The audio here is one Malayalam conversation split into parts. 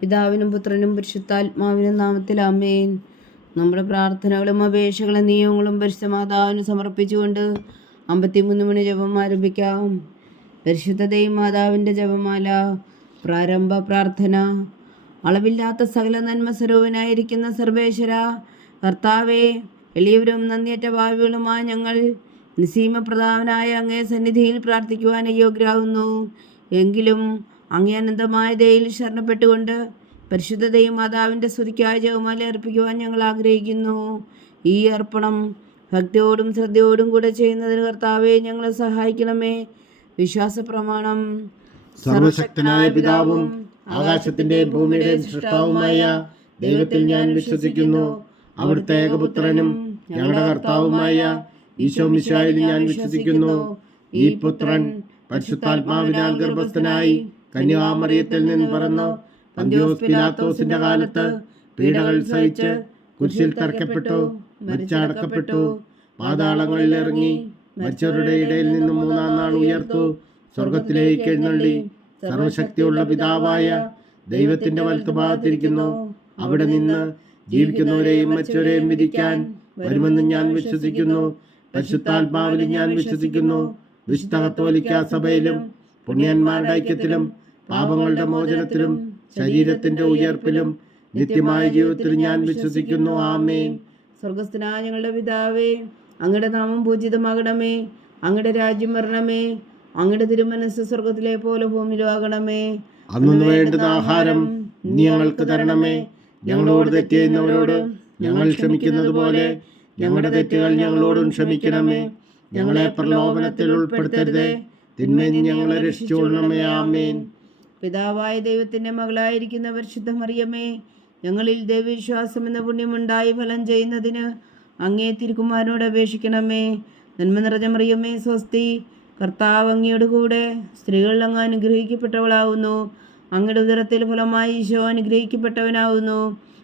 പിതാവിനും പുത്രനും പരിശുദ്ധാത്മാവിനും നാമത്തിൽ ആമേൻ. നമ്മുടെ പ്രാർത്ഥനകളും അപേക്ഷകളും നിയമങ്ങളും പരിശുദ്ധ മാതാവിന് സമർപ്പിച്ചുകൊണ്ട് 53 മണി ജപം ആരംഭിക്കാം. പരിശുദ്ധതയും മാതാവിൻ്റെ ജപമാല. പ്രാരംഭ പ്രാർത്ഥന. അളവില്ലാത്ത സകല നന്മ സ്വരൂപനായിരിക്കുന്ന സർവേശ്വര കർത്താവേ, എളിയവരും നന്ദിയറ്റ ഭാവികളുമായ ഞങ്ങൾ നിസീമപ്രധാനായ അങ്ങേ സന്നിധിയിൽ പ്രാർത്ഥിക്കുവാൻ യോഗ്യരാകുന്നു. എങ്കിലും അങ്ങേ അനന്തമായ ദയയിൽ ശരണപ്പെട്ടുകൊണ്ട് പരിശുദ്ധതയും മാതാവിൻ്റെ സ്തുതിക്കായ ജപമാല അർപ്പിക്കുവാൻ ഞങ്ങൾ ആഗ്രഹിക്കുന്നു. ഈ അർപ്പണം ഭക്തിയോടും ശ്രദ്ധയോടും കൂടെ ചെയ്യുന്നതിന് കർത്താവെ ഞങ്ങളെ സഹായിക്കണമേ. വിശ്വാസ പ്രമാണം. സർവശക്തനായ പിതാവും ആകാശത്തിന്റെയും ഭൂമിയുടെയും സൃഷ്ടാവുമായ ദൈവത്തിൽ ഞാൻ വിശ്വസിക്കുന്നു. അവിടുത്തെ ഏകപുത്രനും ഞങ്ങളുടെ കർത്താവുമായ ഈശോ മിശിഹായിൽ ഞാൻ വിശ്വസിക്കുന്നു. ഈ പുത്രൻ പരിശുദ്ധാത്മാവിനാൽ ഗർഭസ്ഥനായി കന്യാമറിയത്തിൽ നിന്ന് പിറന്നു പന്തിയോസ് പിലാത്തോസിന്റെ കാലത്ത് പീഡകൾ സഹിച്ച് കുരിശിൽ തറയ്ക്കപ്പെട്ടു, മരിച്ചടക്കപ്പെട്ടു, പാതാളങ്ങളിൽ ഇറങ്ങി, മരിച്ചവരുടെ ഇടയിൽ നിന്ന് മൂന്നാം നാൾ ഉയർത്തു, സ്വർഗത്തിലേക്ക് എഴുന്നള്ളി, സർവശക്തിയുള്ള പിതാവായ ദൈവത്തിന്റെ വലത്തുഭാഗത്തിരിക്കുന്നു. അവിടെ നിന്ന് ജീവിക്കുന്നവരെയും മരിച്ചവരെയും വിധിക്കാൻ വരുമെന്ന് ഞാൻ വിശ്വസിക്കുന്നു. പരിശുദ്ധാത്മാവിൽ ഞാൻ വിശ്വസിക്കുന്നു. വിശുദ്ധ കത്തോലിക്കാ സഭയിലും പുണ്യന്മാരുടെ ഐക്യത്തിലും പാപങ്ങളുടെ മോചനത്തിലും ശരീരത്തിന്റെ ഉയർപ്പിലും നിത്യമായ ജീവിതത്തിലും ഞാൻ വിശ്വസിക്കുന്നു. ആമേൻ. സ്വർഗസ്ഥനായ ഞങ്ങളുടെ പിതാവേ, അങ്ങയുടെ നാമം പൂജിതമാകണമേ. അങ്ങയുടെ രാജ്യം വരണമേ. അങ്ങയുടെ തിരുമനസ് സ്വർഗത്തിലെ പോലെ ഭൂമിയിലും ആകണമേ. അന്നു വേണ്ടുന്ന ആഹാരം നീ ഞങ്ങൾക്ക് തരണമേ. ഞങ്ങളോട് തെറ്റ് ചെയ്യുന്നവരോട് ഞങ്ങൾ ക്ഷമിക്കുന്നത് പോലെ ഞങ്ങളുടെ തെറ്റുകൾ ഞങ്ങളോടും ക്ഷമിക്കണമേ. ഞങ്ങളെ പ്രലോഭനത്തിൽ ഉൾപ്പെടുത്തരുതേ, തിന്മയിൽ ഞങ്ങളെ രക്ഷിച്ചുകൊള്ളണമേ. ആമേൻ. പിതാവായ ദൈവത്തിന്റെ മകളായിരിക്കുന്ന പരിശുദ്ധ മറിയമേ, ഞങ്ങളിൽ ദൈവവിശ്വാസം എന്ന പുണ്യമുണ്ടായി ഫലം ചെയ്യുന്നതിന് അങ്ങേ തിരുക്കുമാരനോട് അപേക്ഷിക്കണമേ. നന്മ നിറഞ്ഞ മറിയമേ സ്വസ്തി, കർത്താവ് അങ്ങയോട് കൂടെ സ്ത്രീകൾ അങ്ങ് അനുഗ്രഹിക്കപ്പെട്ടവളാവുന്നു. അങ്ങയുടെ ഉദരത്തിൽ ഫലമായി ഈശോ അനുഗ്രഹിക്കപ്പെട്ടവനാവുന്നു.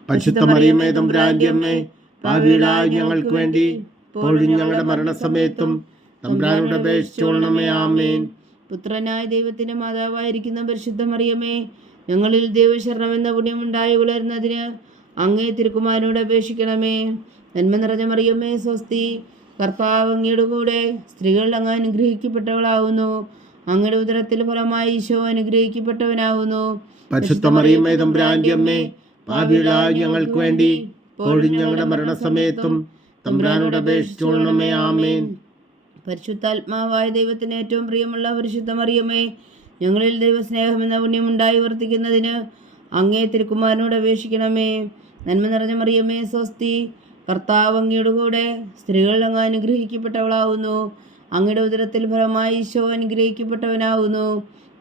പരിശുദ്ധ മറിയമേ തമ്പുരാന്റെ അമ്മേ, പാപികളായ ഞങ്ങൾക്ക് വേണ്ടി ഇപ്പോഴും ഞങ്ങളുടെ മരണസമയത്തും തമ്പുരാനോട് അപേക്ഷിച്ചുകൊള്ളണമേ. ആമേൻ. പുത്രനായ ദൈവത്തിന്റെ മാതാവായിരിക്കുന്ന പരിശുദ്ധ മറിയമേ, ഞങ്ങളിൽ ദൈവശരണമെന്ന പുണ്യമുണ്ടായി വളരുന്നതിന് അങ്ങേ തിരുക്കുമാരനോട് അപേക്ഷിക്കണമേ. നന്മ നിറഞ്ഞ മറിയമേ സ്വസ്തി, കർത്താവ് അങ്ങയുടെ കൂടെ സ്ത്രീകൾ അങ്ങ് അനുഗ്രഹിക്കപ്പെട്ടവളാവുന്നു. അങ്ങയുടെ ഉദരത്തിൽ ഫലമായി ഈശോ അനുഗ്രഹിക്കപ്പെട്ടവനാവുന്നു. പരിശുദ്ധ മറിയമേ തമ്പുരാന്റെ അമ്മേ, പാപികളായ ഞങ്ങൾക്ക് വേണ്ടി ഇപ്പോഴും ഞങ്ങളുടെ മരണസമയത്തും തമ്പുരാനോട് അപേക്ഷിച്ചുകൊള്ളണമേ. ആമേൻ. പരിശുദ്ധാത്മാവായ ദൈവത്തിന് ഏറ്റവും പ്രിയമുള്ള പരിശുദ്ധ മറിയമേ, ഞങ്ങളിൽ ദൈവസ്നേഹം എന്ന പുണ്യമുണ്ടായി വർത്തിക്കുന്നതിന് അങ്ങേ തിരുക്കുമാരനോട് അപേക്ഷിക്കണമേ. നന്മ നിറഞ്ഞ മറിയമേ സ്വസ്തി, കർത്താവ് അങ്ങയുടെ കൂടെ സ്ത്രീകൾ അങ്ങ് അനുഗ്രഹിക്കപ്പെട്ടവളാവുന്നു. അങ്ങയുടെ ഉദരത്തിൽ ഫലമായി ഈശോ അനുഗ്രഹിക്കപ്പെട്ടവനാവുന്നു.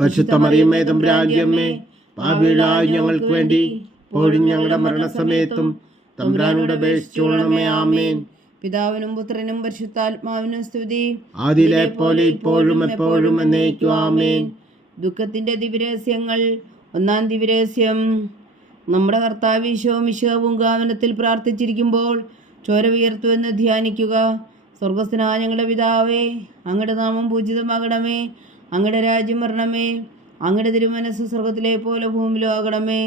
പരിശുദ്ധ മറിയമേ തമ്പുരാന്റെ അമ്മേ, പാപികളായ ഞങ്ങൾക്ക് വേണ്ടി ഇപ്പോഴും ഞങ്ങളുടെ മരണസമയത്തും തമ്പുരാനോട് അപേക്ഷിച്ചുകൊള്ളണമേ. ആമേൻ. പിതാവിനും പുത്രനും പരിശുദ്ധാത്മാവിനും സ്തുതി, ആദിയിലെ പോലെ ഇപ്പോഴും എപ്പോഴും എന്നേക്കും. ആമേൻ. ദുഃഖത്തിന്റെ ദിവ്യരഹസ്യങ്ങൾ. ഒന്നാം ദിവ്യരഹസ്യം. നമ്മുടെ കർത്താവ് ഈശോ മിശിഹാ പൂങ്കാവനത്തിൽ പ്രാർത്ഥിച്ചിരിക്കുമ്പോൾ ചോര വിയർത്തുവെന്ന് ധ്യാനിക്കുക. സ്വർഗസ്ഥനായ ഞങ്ങളുടെ പിതാവേ, അങ്ങയുടെ നാമം പൂജിതമാകണമേ. അങ്ങയുടെ രാജ്യം വരണമേ. അങ്ങയുടെ തിരുമനസ് സ്വർഗത്തിലെ പോലെ ഭൂമിയിലും ആകണമേ.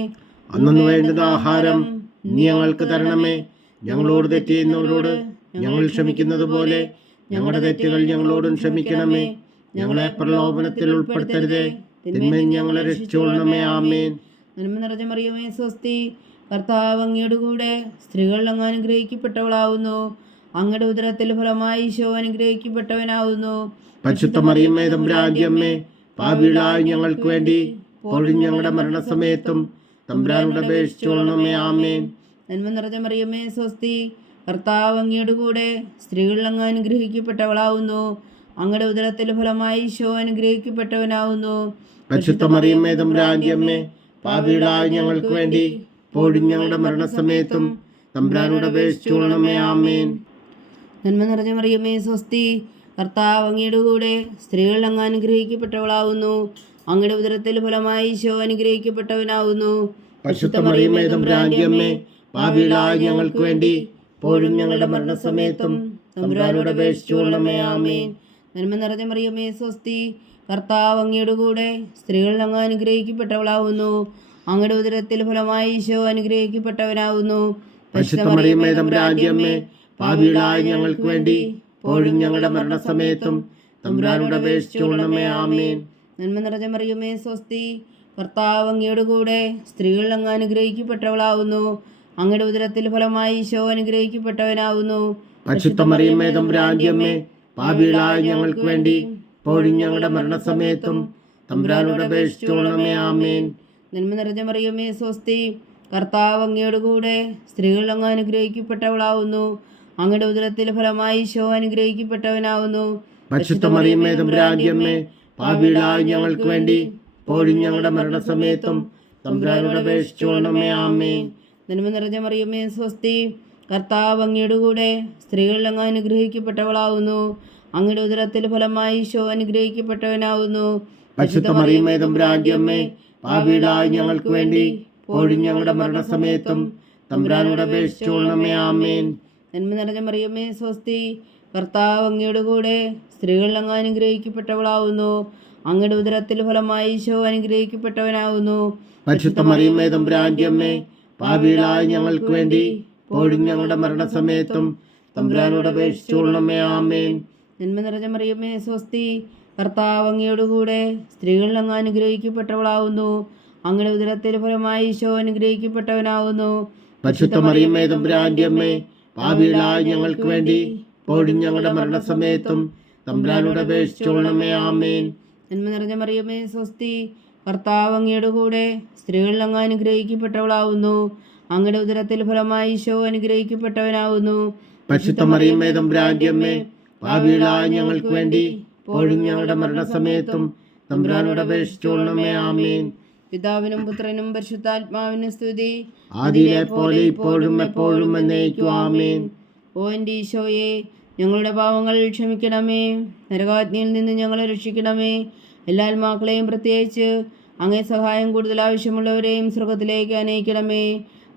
അന്നു വേണ്ടുന്ന ആഹാരം നീ ഞങ്ങൾക്ക് തരണമേ. ഞങ്ങളോട് തെറ്റ് ചെയ്യുന്നവരോട് ഞങ്ങൾ ക്ഷമിക്കുന്നത് പോലെ ഞങ്ങളുടെ തെറ്റുകൾ ഞങ്ങളോടും ക്ഷമിക്കണമേ. ഞങ്ങളെ പ്രലോഭനത്തിൽ ഉൾപ്പെടുത്തരുതേ, തിന്മയിൽ ഞങ്ങളെ രക്ഷിച്ചുകൊള്ളണമേ. ആമേൻ. നന്മ നിറഞ്ഞ മറിയമേ സ്വസ്തി, കർത്താവ് അങ്ങയുടെ കൂടെ സ്ത്രീകൾ അങ്ങ് അനുഗ്രഹിക്കപ്പെട്ടവളാവുന്നു. അങ്ങയുടെ ഉദരത്തിൽ ഫലമായി ഈശോ അനുഗ്രഹിക്കപ്പെട്ടവനാവുന്നു. പരിശുദ്ധ മറിയമേ തമ്പുരാന്റെ അമ്മേ, പാപികളായ ഞങ്ങൾക്ക് വേണ്ടി ഇപ്പോഴും ഞങ്ങളുടെ മരണസമയത്തും തമ്പുരാനോട് അപേക്ഷിച്ചുകൊള്ളണമേ. ആമേൻ. നന്മ നിറഞ്ഞ മറിയമേ സ്വസ്തി, കർത്താവ് അങ്ങയുടെ കൂടെ സ്ത്രീകൾ അങ്ങ് അനുഗ്രഹിക്കപ്പെട്ടവളാവുന്നു. അങ്ങയുടെ ഉദരത്തിൽ ഫലമായി ഈശോ അനുഗ്രഹിക്കപ്പെട്ടവനാവുന്നു. പരിശുദ്ധ മറിയമേ തമ്പുരാന്റെ അമ്മേ, പാപികളായ ഞങ്ങൾക്ക് വേണ്ടി ഇപ്പോഴും ഞങ്ങളുടെ മരണസമയത്തും തമ്പുരാനോട് അപേക്ഷിച്ചുകൊള്ളണമേ. ആമേൻ. നന്മ നിറഞ്ഞ മറിയമേ സ്വസ്തി, കർത്താവ് അങ്ങയുടെ കൂടെ സ്ത്രീകൾ അങ്ങ് അനുഗ്രഹിക്കപ്പെട്ടവളാവുന്നു. അങ്ങയുടെ ഉദരത്തിൽ ഫലമായി ഈശോ അനുഗ്രഹിക്കപ്പെട്ടവനാവുന്നു. പരിശുദ്ധ മറിയമേ തമ്പുരാന്റെ അമ്മേ, പാപികളായ ഞങ്ങൾക്ക് വേണ്ടി ഇപ്പോഴും ഞങ്ങളുടെ മരണസമയത്തും തമ്പുരാനോട് അപേക്ഷിച്ചുകൊള്ളണമേ. ആമേൻ. നന്മ നിറഞ്ഞ മറിയമേ സ്വസ്തി, കർത്താവ് അങ്ങയുടെ കൂടെ സ്ത്രീകൾ അങ്ങ് അനുഗ്രഹിക്കപ്പെട്ടവളാവുന്നു. അങ്ങയുടെ ഉദരത്തിൽ ഫലമായി ഈശോ അനുഗ്രഹിക്കപ്പെട്ടവനാവുന്നു. പരിശുദ്ധ മറിയമേ തമ്പുരാന്റെ അമ്മേ, പാപികളായ ഞങ്ങൾക്ക് വേണ്ടി ഇപ്പോഴും ഞങ്ങളുടെ മരണസമയത്തും തമ്പുരാനോട് അപേക്ഷിച്ചുകൊള്ളണമേ. ആമേൻ. നന്മ നിറഞ്ഞ മറിയമേ സ്വസ്തി, കർത്താവ് അങ്ങയുടെ കൂടെ സ്ത്രീകൾ അങ്ങ് അനുഗ്രഹിക്കപ്പെട്ടവളാവുന്നു. അങ്ങയുടെ ഉദരത്തിൽ ഫലമായി ഈശോ അനുഗ്രഹിക്കപ്പെട്ടവനാവുന്നു. പരിശുദ്ധ മറിയമേ തമ്പുരാന്റെ അമ്മേ, പാപികളായ ഞങ്ങൾക്ക് വേണ്ടി ഇപ്പോഴും ഞങ്ങളുടെ മരണസമയത്തും തമ്പുരാനോട് അപേക്ഷിച്ചുകൊള്ളണമേ. ആമേൻ. നന്മ നിറഞ്ഞ മറിയമേ സ്വസ്തി, കർത്താവ് അങ്ങയുടെ കൂടെ സ്ത്രീകൾ അങ്ങ് അനുഗ്രഹിക്കപ്പെട്ടവളാവുന്നു. അങ്ങയുടെ ഉദരത്തിൽ ഫലമായി ഈശോ അനുഗ്രഹിക്കപ്പെട്ടവനാവുന്നു. പരിശുദ്ധ മറിയമേ തമ്പുരാന്റെ അമ്മേ, പാപികളായ ഞങ്ങൾക്ക് വേണ്ടി ഇപ്പോഴും ഞങ്ങളുടെ മരണസമയത്തും തമ്പുരാനോട് അപേക്ഷിച്ചുകൊള്ളണമേ. ആമേൻ. നന്മ നിറഞ്ഞ മറിയമേ സ്വസ്തി, കർത്താവ് അങ്ങയുടെ കൂടെ സ്ത്രീകൾ അങ്ങ് അനുഗ്രഹിക്കപ്പെട്ടവളാവുന്നു. അങ്ങയുടെ ഉദരത്തിൽ ഫലമായി ഈശോ അനുഗ്രഹിക്കപ്പെട്ടവനാവുന്നു. പരിശുദ്ധ മറിയമേ തമ്പുരാന്റെ അമ്മേ, പാപികളായ ഞങ്ങൾക്ക് വേണ്ടി ഇപ്പോഴും ഞങ്ങളുടെ മരണസമയത്തും തമ്പുരാനോട് അപേക്ഷിച്ചുകൊള്ളണമേ. ആമേൻ. നന്മ നിറഞ്ഞ മറിയമേ സ്വസ്തി, കർത്താവ് അങ്ങയുടെ കൂടെ സ്ത്രീകൾ അങ്ങ് അനുഗ്രഹിക്കപ്പെട്ടവളാവുന്നു. അങ്ങയുടെ ഉദരത്തിൽ ഫലമായി ഈശോ അനുഗ്രഹിക്കപ്പെട്ടവനാവുന്നു. പരിശുദ്ധ മറിയമേ തമ്പുരാന്റെ അമ്മേ, പാപികളായ ഞങ്ങൾക്ക് വേണ്ടി ഇപ്പോഴും ഞങ്ങളുടെ മരണസമയത്തും തമ്പുരാനോട് അപേക്ഷിച്ചുകൊള്ളണമേ. ആമേൻ. നന്മ നിറഞ്ഞ മറിയമേ സ്വസ്തി, കർത്താവ് അങ്ങയുടെ കൂടെ സ്ത്രീകൾ അങ്ങ് അനുഗ്രഹിക്കപ്പെട്ടവളാവുന്നു. അങ്ങയുടെ ഉദരത്തിൽ ഫലമായി ഈശോ അനുഗ്രഹിക്കപ്പെട്ടവനാവുന്നു. പരിശുദ്ധ മറിയമേ തമ്പുരാന്റെ അമ്മേ, പാപികളായ ഞങ്ങൾക്ക് വേണ്ടി ഇപ്പോഴും ഞങ്ങളുടെ മരണസമയത്തും തമ്പുരാനോട് അപേക്ഷിച്ചുകൊള്ളണമേ. ആമേൻ. നന്മ നിറഞ്ഞ മറിയമേ സ്വസ്തി, കർത്താവ് അങ്ങയുടെ കൂടെ സ്ത്രീകൾ അങ്ങ് അനുഗ്രഹിക്കപ്പെട്ടവളാവുന്നു. അങ്ങയുടെ ഉദരത്തിൽ ഫലമായി ഈശോ അനുഗ്രഹിക്കപ്പെട്ടവനാവുന്നു. പരിശുദ്ധ മറിയമേ തമ്പുരാന്റെ അമ്മേ, പാപികളായ ഞങ്ങൾക്ക് വേണ്ടി ഇപ്പോഴും ഞങ്ങളുടെ മരണസമയത്തും തമ്പുരാനോട് അപേക്ഷിച്ചുകൊള്ളണമേ. ആമേൻ. പിതാവിനും പുത്രനും പരിശുദ്ധാത്മാവിനും സ്തുതി, ആദിയിലെ പോലെ ഇപ്പോഴും എപ്പോഴും എന്നേക്കും. ആമേൻ. ഓ എൻ്റെ ഈശോയെ, ഞങ്ങളുടെ പാവങ്ങൾ ക്ഷമിക്കണമേ. നരകാഗ്നിയിൽ നിന്ന് ഞങ്ങളെ രക്ഷിക്കണമേ. എല്ലാ ആത്മാക്കളെയും പ്രത്യേകിച്ച് അങ്ങേ സഹായം കൂടുതൽ ആവശ്യമുള്ളവരെയും സ്വർഗത്തിലേക്ക് അനയിക്കണമേ.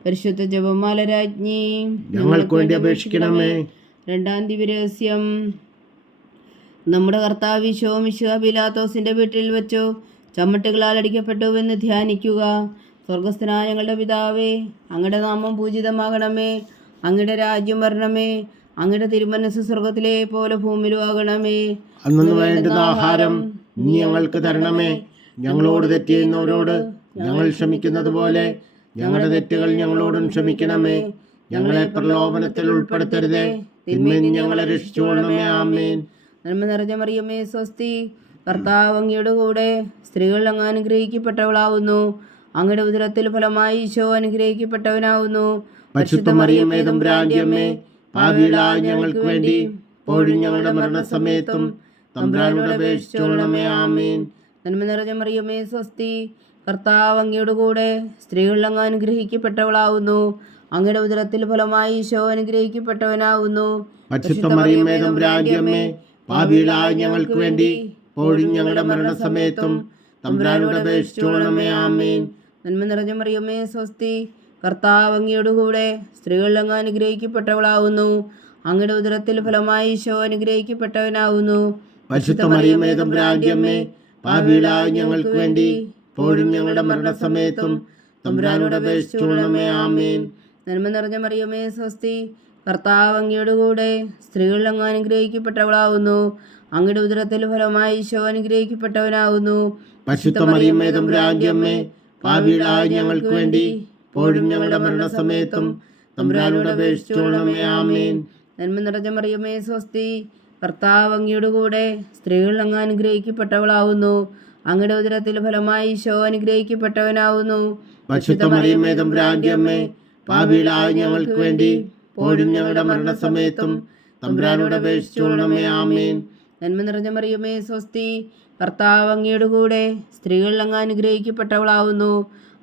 പരിശുദ്ധ ജപമാല രാജ്ഞി, ഞങ്ങൾക്ക് വേണ്ടി അപേക്ഷിക്കണമേ. രണ്ടാം ദിവ്യരഹസ്യം. നമ്മുടെ കർത്താവ് ഈശോ മിശിഹാ പീലാത്തോസിന്റെ വീട്ടിൽ വെച്ചോ ചമ്മട്ടുകളാൽ അടിക്കപ്പെട്ടുവെന്ന് ധ്യാനിക്കുക. സ്വർഗസ്ഥനായ ഞങ്ങളുടെ പിതാവേ, അങ്ങയുടെ നാമം പൂജിതമാകണമേ. അങ്ങയുടെ രാജ്യം വരണമേ. അങ്ങയുടെ തിരുമനസ് സ്വർഗത്തിലെ പോലെ ഭൂമിയിലും ആകണമേ. അന്നു വേണ്ടുന്ന ആഹാരം നീ ഞങ്ങൾക്ക് തരണമേ. ഞങ്ങളോട് തെറ്റ് ചെയ്യുന്നവരോട് ഞങ്ങൾ ക്ഷമിക്കുന്നത് പോലെ ഞങ്ങളുടെ തെറ്റുകൾ ഞങ്ങളോടും ക്ഷമിക്കണമേ. ഞങ്ങളെ പ്രലോഭനത്തിൽ ഉൾപ്പെടുത്തരുതേ, തിന്മയിൽ നിന്ന് ഞങ്ങളെ രക്ഷിച്ചുകൊള്ളണമേ. ആമേൻ. നന്മ നിറഞ്ഞ മറിയമേ സ്വസ്തി, കർത്താവ് അങ്ങയുടെ കൂടെ സ്ത്രീകൾ അങ്ങ് അനുഗ്രഹിക്കപ്പെട്ടവളാവുന്നു. അങ്ങയുടെ ഉദരത്തിൽ ഫലമായി ഈശോ അനുഗ്രഹിക്കപ്പെട്ടവനാവുന്നു. പരിശുദ്ധ മറിയമേ തമ്പുരാന്റെ അമ്മേ, പാപികളായ ഞങ്ങൾക്ക് വേണ്ടി ഇപ്പോഴും ഞങ്ങളുടെ മരണസമയത്തും തമ്പുരാനോട് അപേക്ഷിച്ചുകൊള്ളണമേ. ആമേൻ. നന്മ നിറഞ്ഞ മറിയമേ സ്വസ്തി, കർത്താവ് അങ്ങയുടെ കൂടെ സ്ത്രീകൾ അങ്ങ് അനുഗ്രഹിക്കപ്പെട്ടവളാവുന്നു. അങ്ങയുടെ ഉദരത്തിൽ ഫലമായി ഈശോ അനുഗ്രഹിക്കപ്പെട്ടവനാവുന്നു. പരിശുദ്ധ മറിയമേ തമ്പുരാന്റെ അമ്മേ, പാപികളായ ഞങ്ങൾക്ക് വേണ്ടി ഇപ്പോഴും ഞങ്ങളുടെ മരണസമയത്തും തമ്പുരാനോട് അപേക്ഷിച്ചുകൊള്ളണമേ. ആമേൻ. നന്മ നിറഞ്ഞ മറിയമേ സ്വസ്തി, കർത്താവ് അങ്ങയുടെ കൂടെ സ്ത്രീകൾ അങ്ങ് അനുഗ്രഹിക്കപ്പെട്ടവളാവുന്നു. അങ്ങയുടെ ഉദരത്തിൽ ഫലമായി ഈശോ അനുഗ്രഹിക്കപ്പെട്ടവനാവുന്നു. പരിശുദ്ധ മറിയമേ തമ്പുരാന്റെ അമ്മേ, പാപികളായ ഞങ്ങൾക്ക് വേണ്ടി ഇപ്പോഴും ഞങ്ങളുടെ മരണസമയത്തും തമ്പുരാനോട് അപേക്ഷിച്ചുകൊള്ളണമേ. ആമേൻ. നന്മ നിറഞ്ഞ മറിയമേ സ്വസ്തി, കർത്താവ് അങ്ങയുടെ കൂടെ സ്ത്രീകൾ അങ്ങ് അനുഗ്രഹിക്കപ്പെട്ടവളാവുന്നു. അങ്ങയുടെ ഉദരത്തിൽ ഫലമായി ഈശോ അനുഗ്രഹിക്കപ്പെട്ടവനാവുന്നു. പരിശുദ്ധ മറിയമേ തമ്പുരാന്റെ അമ്മേ, പാപികളായ ഞങ്ങൾക്ക് വേണ്ടി ഇപ്പോഴും ഞങ്ങളുടെ മരണസമയത്തും തമ്പുരാനോട് അപേക്ഷിച്ചുകൊള്ളണമേ. ആമേൻ. നന്മ നിറഞ്ഞ മറിയമേ സ്വസ്തി, കർത്താവ് അങ്ങയുടെ കൂടെ സ്ത്രീകൾ അങ്ങ് അനുഗ്രഹിക്കപ്പെട്ടവളാവുന്നു. അങ്ങയുടെ ഉദരത്തിൽ ഫലമായി ഈശോ അനുഗ്രഹിക്കപ്പെട്ടവനാവുന്നു. പരിശുദ്ധ മറിയമേ തമ്പുരാന്റെ അമ്മേ, പാപികളായ ഞങ്ങൾക്ക് വേണ്ടി ഇപ്പോഴും ഞങ്ങളുടെ മരണസമയത്തും തമ്പുരാനോട് അപേക്ഷിച്ചുകൊള്ളണമേ. ആമേൻ. നന്മ നിറഞ്ഞ മറിയമേ സ്വസ്തി, കർത്താവ് അങ്ങയുടെ കൂടെ സ്ത്രീകൾ അങ്ങ് അനുഗ്രഹിക്കപ്പെട്ടവളാവുന്നു.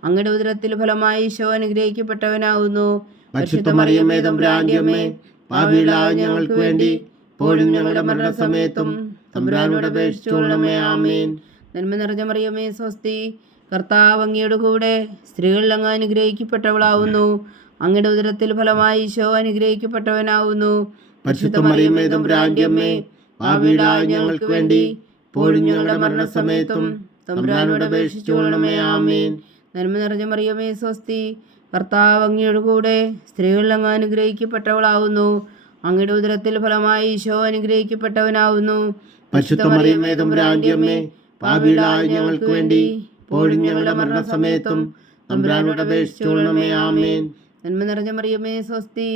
അങ്ങയുടെ ഉദരത്തിൽ ഫലമായി ഈശോ അനുഗ്രഹിക്കപ്പെട്ടവനാവുന്നു. പരിശുദ്ധ മറിയമേ തമ്പുരാന്റെ അമ്മേ, പാപികളായ ഞങ്ങൾക്ക് വേണ്ടി ഇപ്പോഴും ഞങ്ങളുടെ മരണസമയത്തും തമ്പുരാനോട് അപേക്ഷിച്ചുകൊള്ളണമേ. ആമേൻ. നന്മ നിറഞ്ഞ മറിയമേ സ്വസ്തി, കർത്താവ് അങ്ങയുടെ കൂടെ സ്ത്രീകൾ അങ്ങ് അനുഗ്രഹിക്കപ്പെട്ടവളാവുന്നു. അങ്ങയുടെ ഉദരത്തിൽ ഫലമായി ഈശോ അനുഗ്രഹിക്കപ്പെട്ടവനാവുന്നു. പരിശുദ്ധ മറിയമേ തമ്പുരാന്റെ അമ്മേ, പാപികളായ ഞങ്ങൾക്ക് വേണ്ടി ഇപ്പോഴും ഞങ്ങളുടെ മരണസമയത്തും തമ്പുരാനോട് അപേക്ഷിച്ചുകൊള്ളണമേ. ആമേൻ. നന്മ നിറഞ്ഞ മറിയമേ സ്വസ്തി, കർത്താവ് അങ്ങയുടെ കൂടെ, സ്ത്രീകളിൽ അങ്ങ് അനുഗ്രഹിക്കപ്പെട്ടവളാവുന്നു. അങ്ങയുടെ ഉദരത്തിൽ ഫലമായി ഈശോ അനുഗ്രഹിക്കപ്പെട്ടവനാവുന്നു. പരിശുദ്ധ മറിയമേ തമ്പുരാന്റെ അമ്മേ, പാപികളായ ഞങ്ങൾക്ക് വേണ്ടി ഇപ്പോഴും ഞങ്ങളുടെ മരണസമയത്തും തമ്പുരാനോട് അപേക്ഷിച്ചുകൊള്ളണമേ. ആമേൻ. നന്മ നിറഞ്ഞ മറിയമേ സ്വസ്തി,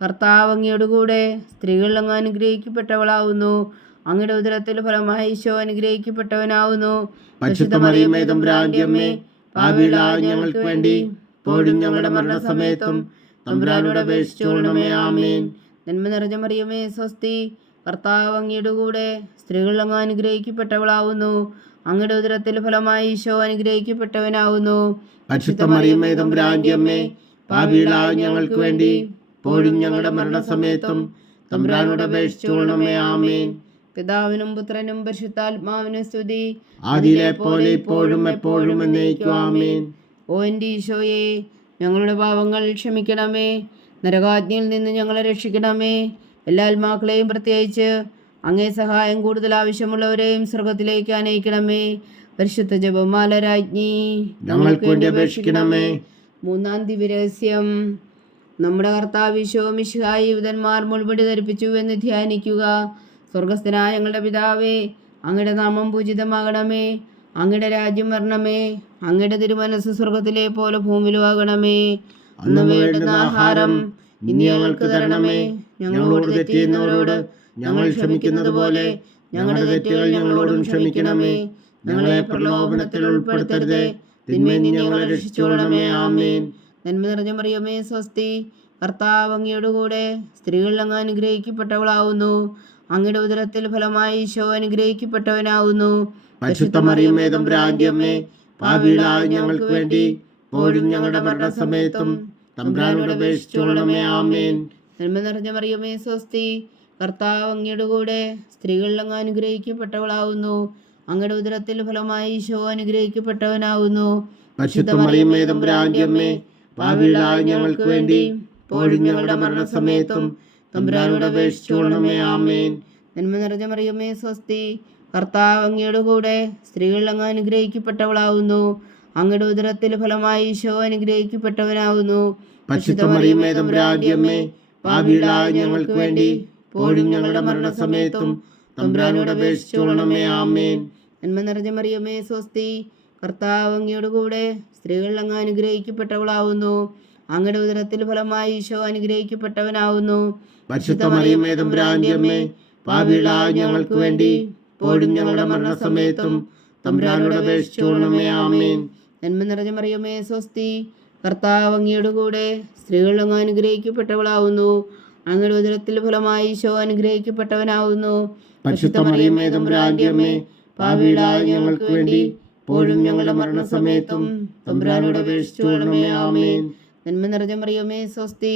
കർത്താവ് അങ്ങയുടെ കൂടെ, സ്ത്രീകളിൽ അങ്ങ് അനുഗ്രഹിക്കപ്പെട്ടവളാവുന്നു. അങ്ങയുടെ ഉദരത്തിൽ ഫലമായി ഈശോ അനുഗ്രഹിക്കപ്പെട്ടവനാവുന്നു. പരിശുദ്ധ മറിയമേ തമ്പുരാന്റെ അമ്മേ, പാപികളായ ഞങ്ങൾക്ക് വേണ്ടി ഇപ്പോഴും ഞങ്ങളുടെ മരണസമയത്തും തമ്പുരാനോട് അപേക്ഷിച്ചുകൊള്ളണമേ. ആമേൻ. നന്മ നിറഞ്ഞ മറിയമേ സ്വസ്തി, കർത്താവ് അങ്ങയുടെ കൂടെ, സ്ത്രീകളിൽ അങ്ങ് അനുഗ്രഹിക്കപ്പെട്ടവളാവുന്നു. അങ്ങയുടെ ഉദരത്തിൽ ഫലമായി ഈശോ അനുഗ്രഹിക്കപ്പെട്ടവനാവുന്നു. പരിശുദ്ധ മറിയമേ തമ്പുരാന്റെ അമ്മേ, പാപികളായ ഞങ്ങൾക്ക് വേണ്ടി ഇപ്പോഴും ഞങ്ങളുടെ മരണസമയത്തും തമ്പുരാനോട് അപേക്ഷിച്ചുകൊള്ളണമേ. ആമേൻ. പിതാവിനും പുത്രനും പരിശുദ്ധാത്മാവിനും സ്തുതി, ആദിയിലെ പോലെ ഇപ്പോഴും എപ്പോഴും എന്നേക്കും. ആമേൻ. ഓ എൻ്റെ ഈശോയെ, ഞങ്ങളുടെ പാപങ്ങൾ ക്ഷമിക്കണമേ, നരകാജ്ഞയിൽ നിന്ന് ഞങ്ങളെ രക്ഷിക്കണമേ. എല്ലാ ആത്മാക്കളെയും പ്രത്യേകിച്ച് അങ്ങേ സഹായം കൂടുതൽ ആവശ്യമുള്ളവരെയും സ്വർഗത്തിലേക്ക് അനയിക്കണമേ. പരിശുദ്ധ ജപമാല രാജ്ഞി, ഞങ്ങൾക്ക് വേണ്ടി അപേക്ഷിക്കണമേ. മൂന്നാം ദിവ്യരഹസ്യം. നമ്മുടെ കർത്താവ് ഈശോ മിശിഹായി യൂതന്മാർ മുൾമുടി ധരിപ്പിച്ചു എന്ന് ധ്യാനിക്കുക. സ്വർഗസ്ഥനായ ഞങ്ങളുടെ പിതാവേ, അങ്ങയുടെ നാമം പൂജിതമാകണമേ, അങ്ങയുടെ രാജ്യം വരണമേ, അങ്ങയുടെ തിരുമനസ് സ്വർഗത്തിലെ പോലെ ഭൂമിയിലും ആകണമേ. അന്ന് വേണ്ടുന്ന ആഹാരം ഇനി ഞങ്ങൾക്ക് തരണമേ. ഞങ്ങളോട് തെറ്റ് ചെയ്യുന്നവരോട് ഞങ്ങൾ ക്ഷമിക്കുന്നത് പോലെ ഞങ്ങളുടെ തെറ്റുകൾ ഞങ്ങളോടും ക്ഷമിക്കണമേ. ഞങ്ങളെ പ്രലോഭനത്തിൽ ഉൾപ്പെടുത്തരുതേ, തിന്മയിൽ നിന്ന് ഞങ്ങളെ രക്ഷിച്ചുകൊള്ളണമേ. ആമേൻ. നന്മ നിറഞ്ഞ മറിയമേ സ്വസ്തി, കർത്താവ് അങ്ങയുടെ കൂടെ, സ്ത്രീകളിൽ അങ്ങ് അനുഗ്രഹിക്കപ്പെട്ടവളാവുന്നു. അങ്ങയുടെ ഉദരത്തിൽ ഫലമായി ഈശോ അനുഗ്രഹിക്കപ്പെട്ടവനാവുന്നു. പരിശുദ്ധ മറിയമേ തമ്പുരാന്റെ അമ്മേ, പാപികളായ ഞങ്ങൾക്ക് വേണ്ടി ഇപ്പോഴും ഞങ്ങളുടെ മരണസമയത്തും തമ്പുരാനോട് അപേക്ഷിച്ചുകൊള്ളണമേ. ആമേൻ. നന്മ നിറഞ്ഞ മറിയമേ സ്വസ്തി, കർത്താവ് അങ്ങയുടെ കൂടെ, സ്ത്രീകളിൽ അങ്ങ് അനുഗ്രഹിക്കപ്പെട്ടവളാവുന്നു. അങ്ങയുടെ ഉദരത്തിൽ ഫലമായി ഈശോ അനുഗ്രഹിക്കപ്പെട്ടവനാവുന്നു. പരിശുദ്ധ മറിയമേ തമ്പുരാന്റെ അമ്മേ, പാപികളായ ഞങ്ങൾക്ക് വേണ്ടി ഇപ്പോഴും ഞങ്ങളുടെ മരണസമയത്തും തമ്പുരാനോട് അപേക്ഷിച്ചുകൊള്ളണമേ. ആമേൻ. നന്മ നിറഞ്ഞ മറിയമേ സ്വസ്തി, കർത്താവ് അങ്ങയുടെ കൂടെ, സ്ത്രീകളിൽ അങ്ങ് അനുഗ്രഹിക്കപ്പെട്ടവളാവുന്നു. അങ്ങയുടെ ഉദരത്തിൽ ഫലമായി ഈശോ അനുഗ്രഹിക്കപ്പെട്ടവനാവുന്നു. പരിശുദ്ധ മറിയമേ തമ്പുരാന്റെ അമ്മേ, പാപികളായ ഞങ്ങൾക്ക് വേണ്ടി ഇപ്പോഴും ഞങ്ങളുടെ മരണസമയത്തും തമ്പുരാനോട് അപേക്ഷിച്ചുകൊള്ളണമേ. ആമേൻ. നന്മ നിറഞ്ഞ മറിയമേ സ്വസ്തി, കർത്താവ് അങ്ങയുടെ കൂടെ, സ്ത്രീകളിൽ അങ്ങ് അനുഗ്രഹിക്കപ്പെട്ടവളാവുന്നു. അങ്ങയുടെ ഉദരത്തിൽ ഫലമായി ഈശോ അനുഗ്രഹിക്കപ്പെട്ടവനാവുന്നു. പരിശുദ്ധ മറിയമേ തമ്പുരാന്റെ അമ്മേ, പാപികളായ ഞങ്ങൾക്ക് വേണ്ടി ഇപ്പോഴും ഞങ്ങളുടെ മരണസമയത്തും തമ്പുരാനോട് അപേക്ഷിച്ചുകൊള്ളണമേ. ആമേൻ. നന്മ നിറഞ്ഞ മറിയമേ സ്വസ്തി, കർത്താവ് അങ്ങയുടെ കൂടെ, സ്ത്രീകളിൽ അങ്ങ് അനുഗ്രഹിക്കപ്പെട്ടവളാവുന്നു. അങ്ങയുടെ ഉദരത്തിൽ ഫലമായി ഈശോ അനുഗ്രഹിക്കപ്പെട്ടവനാവുന്നു. പരിശുദ്ധ മറിയമേ തമ്പുരാന്റെ അമ്മേ, പാപികളായ ഞങ്ങൾക്ക് വേണ്ടി ഇപ്പോഴും ഞങ്ങളുടെ മരണസമയത്തും തമ്പുരാനോട് അപേക്ഷിച്ചുകൊള്ളണമേ. ആമേൻ. നന്മ നിറഞ്ഞ മറിയമേ സ്വസ്തി,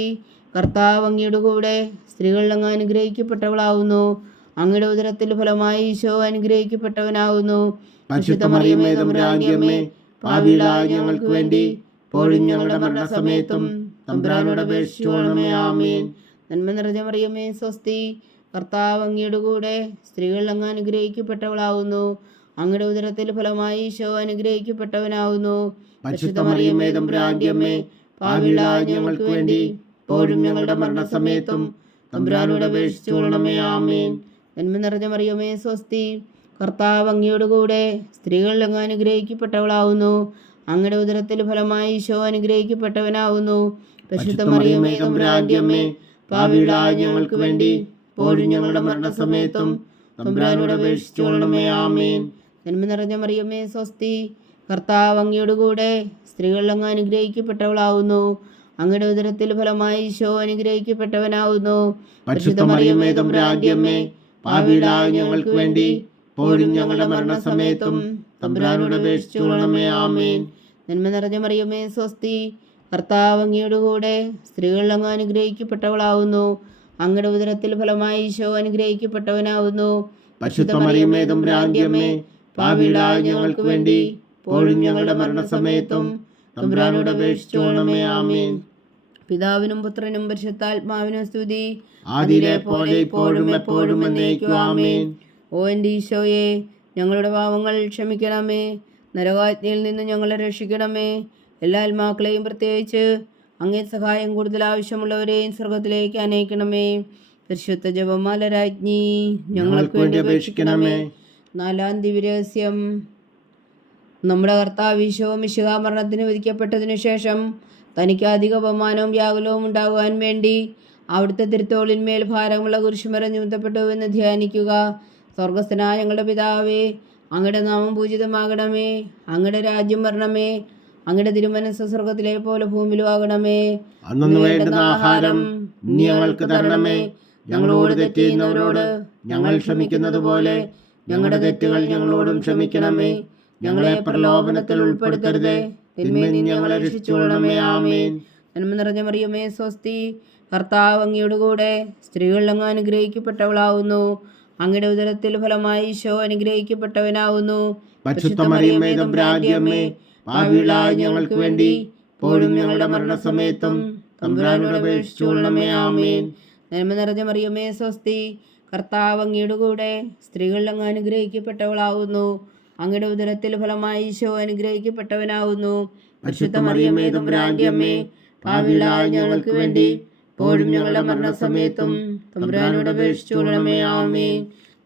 കർത്താവ് അങ്ങയുടെ കൂടെ, സ്ത്രീകളിൽ അങ്ങ് അനുഗ്രഹിക്കപ്പെട്ടവളാവുന്നു. അങ്ങയുടെ ഉദരത്തിൽ ഫലമായി ഈശോ അനുഗ്രഹിക്കപ്പെട്ടവനാവുന്നു. പരിശുദ്ധ മറിയമേ തമ്പുരാന്റെ അമ്മേ, പാപികളായ ഞങ്ങൾക്ക് വേണ്ടി ഇപ്പോഴും ഞങ്ങളുടെ മരണസമയത്തും തമ്പുരാനോട് അപേക്ഷിച്ചുകൊള്ളണമേ. ആമേൻ. നന്മ നിറഞ്ഞ മറിയമേ സ്വസ്തി, കർത്താവ് അങ്ങയുടെ കൂടെ, സ്ത്രീകളിൽ അങ്ങ് അനുഗ്രഹിക്കപ്പെട്ടവളാവുന്നു. അങ്ങയുടെ ഉദരത്തിൽ ഫലമായി ഈശോ അനുഗ്രഹിക്കപ്പെട്ടവനാവുന്നു. പരിശുദ്ധ മറിയമേ തമ്പുരാന്റെ അമ്മേ, പാപികളായ ഞങ്ങൾക്ക് വേണ്ടി ഇപ്പോഴും ഞങ്ങളുടെ മരണസമയത്തും തമ്പുരാനോട് അപേക്ഷിച്ചുകൊള്ളണമേ. ആമേൻ. നന്മ നിറഞ്ഞ മറിയമേ സ്വസ്തി, കർത്താവ് അങ്ങയുടെ കൂടെ, സ്ത്രീകളിൽ അങ്ങ് അനുഗ്രഹിക്കപ്പെട്ടവളാവുന്നു. അങ്ങയുടെ ഉദരത്തിൽ ഫലമായി ഈശോ അനുഗ്രഹിക്കപ്പെട്ടവനാവുന്നു. പരിശുദ്ധ മറിയമേ തമ്പുരാന്റെ അമ്മേ, പാപികളായ ഞങ്ങൾക്ക് വേണ്ടി ഇപ്പോഴും ഞങ്ങളുടെ മരണസമയത്തും തമ്പുരാനോട് അപേക്ഷിച്ചുകൊള്ളണമേ. ആമേൻ. നന്മ നിറഞ്ഞ മറിയമേ സ്വസ്തി, കർത്താവ് അങ്ങയുടെ കൂടെ, സ്ത്രീകളിൽ അങ്ങ് അനുഗ്രഹിക്കപ്പെട്ടവളാവുന്നു. അങ്ങയുടെ ഉദരത്തിൽ ഫലമായി ഈശോ അനുഗ്രഹിക്കപ്പെട്ടവനാവുന്നു. പരിശുദ്ധ മറിയമേ തമ്പുരാന്റെ അമ്മേ, പാപികളായ ഞങ്ങൾക്ക് വേണ്ടി ഇപ്പോഴും ഞങ്ങളുടെ മരണസമയത്തും തമ്പുരാനോട് അപേക്ഷിച്ചുകൊള്ളണമേ. ആമേൻ. നന്മ നിറഞ്ഞ മറിയമേ സ്വസ്തി, കർത്താവ് അങ്ങയുടെ കൂടെ, സ്ത്രീകളിൽ അങ്ങ് അനുഗ്രഹിക്കപ്പെട്ടവളാവുന്നു. അങ്ങയുടെ ഉദരത്തിൽ ഫലമായി ഈശോ അനുഗ്രഹിക്കപ്പെട്ടവനാവുന്നു. പരിശുദ്ധ മറിയമേ തമ്പുരാന്റെ അമ്മേ, പാപികളായ ഞങ്ങൾക്ക് വേണ്ടി ഇപ്പോഴും ഞങ്ങളുടെ മരണസമയത്തും തമ്പുരാനോട് അപേക്ഷിച്ചുകൊള്ളണമേ. ആമേൻ. പിതാവിനും പുത്രനും പരിശുദ്ധാത്മാവിനും സ്തുതി, ആദിയിലെ പോലെ ഇപ്പോഴും എപ്പോഴും എന്നേക്കും. ആമേൻ. ഓ എൻ്റെ ഈശോയെ, ഞങ്ങളുടെ പാപങ്ങൾ ക്ഷമിക്കണമേ, നരകാജ്ഞയിൽ നിന്ന് ഞങ്ങളെ രക്ഷിക്കണമേ. എല്ലാ ആത്മാക്കളെയും പ്രത്യേകിച്ച് അങ്ങേ സഹായം കൂടുതൽ ആവശ്യമുള്ളവരെയും സ്വർഗത്തിലേക്ക് അനയിക്കണമേ. പരിശുദ്ധ ജപമാല രാജ്ഞി ഞങ്ങൾക്ക് വേണ്ടി അപേക്ഷിക്കണമേ. 4-ാം ദിവ്യരഹസ്യം. നമ്മുടെ കർത്താവ് ഈശോ മിശിഹാ മരണത്തിന് വിധിക്കപ്പെട്ടതിനു ശേഷം തനിക്ക് അധിക അപമാനവും വ്യാകുലവും ഉണ്ടാകുവാൻ വേണ്ടി അവിടുത്തെ തിരുത്തോളിന്മേൽ ഭാരമുള്ള കുരിശുമരം ചുമത്തപ്പെട്ടു എന്ന് ധ്യാനിക്കുക. സ്വർഗസ്ഥനായ ഞങ്ങളുടെ പിതാവേ, അങ്ങയുടെ നാമം പൂജിതമാകണമേ. അങ്ങയുടെ രാജ്യം വരണമേ. അങ്ങയുടെ തിരുമനസ്സ് സ്വർഗത്തിലെ പോലെ ഭൂമിയിലും ആകണമേ. അന്നു വേണ്ടുന്ന ആഹാരം നീ ഞങ്ങൾക്ക് തരണമേ. ഞങ്ങളോട് തെറ്റ് ചെയ്യുന്നവരോട് ഞങ്ങൾ ക്ഷമിക്കുന്നത് പോലെ ഞങ്ങളുടെ തെറ്റുകൾ ഞങ്ങളോടും ക്ഷമിക്കണമേ. ഞങ്ങളെ പ്രലോഭനത്തിൽ ഉൾപ്പെടുത്തരുതേ, തിന്മയിൽ നിന്ന് ഞങ്ങളെ രക്ഷിച്ചുകൊള്ളണമേ. ആമേൻ. നന്മ നിറഞ്ഞ മറിയമേ സ്വസ്തി, കർത്താവ് അങ്ങയുടെ കൂടെ സ്ത്രീകളിൽ അങ്ങ് അനുഗ്രഹിക്കപ്പെട്ടവളാവുന്നു. അങ്ങയുടെ ഉദരത്തിൽ ഫലമായി ഈശോ അനുഗ്രഹിക്കപ്പെട്ടവനാവുന്നു. പരിശുദ്ധ മറിയമേ തമ്പുരാന്റെ അമ്മേ, പാപികളായ ഞങ്ങൾക്ക് വേണ്ടി ഇപ്പോഴും ഞങ്ങളുടെ മരണസമയത്തും തമ്പുരാനോട് അപേക്ഷിച്ചുകൊള്ളണമേ. ആമേൻ. നന്മ നിറഞ്ഞ മറിയമേ സ്വസ്തി, കർത്താവ് അങ്ങയുടെ കൂടെ സ്ത്രീകളിൽ അങ്ങ് അനുഗ്രഹിക്കപ്പെട്ടവളാവുന്നു. അങ്ങയുടെ ഉദരത്തിൽ ഫലമായി ഈശോ അനുഗ്രഹിക്കപ്പെട്ടവനാവുന്നു. പരിശുദ്ധ മറിയമേ തമ്പുരാന്റെ അമ്മേ, പാപികളായ ഞങ്ങൾക്ക് വേണ്ടി ഇപ്പോഴും ഞങ്ങളുടെ മരണസമയത്തും തമ്പുരാനോട് അപേക്ഷിച്ചുകൊള്ളണമേ. ആമേൻ.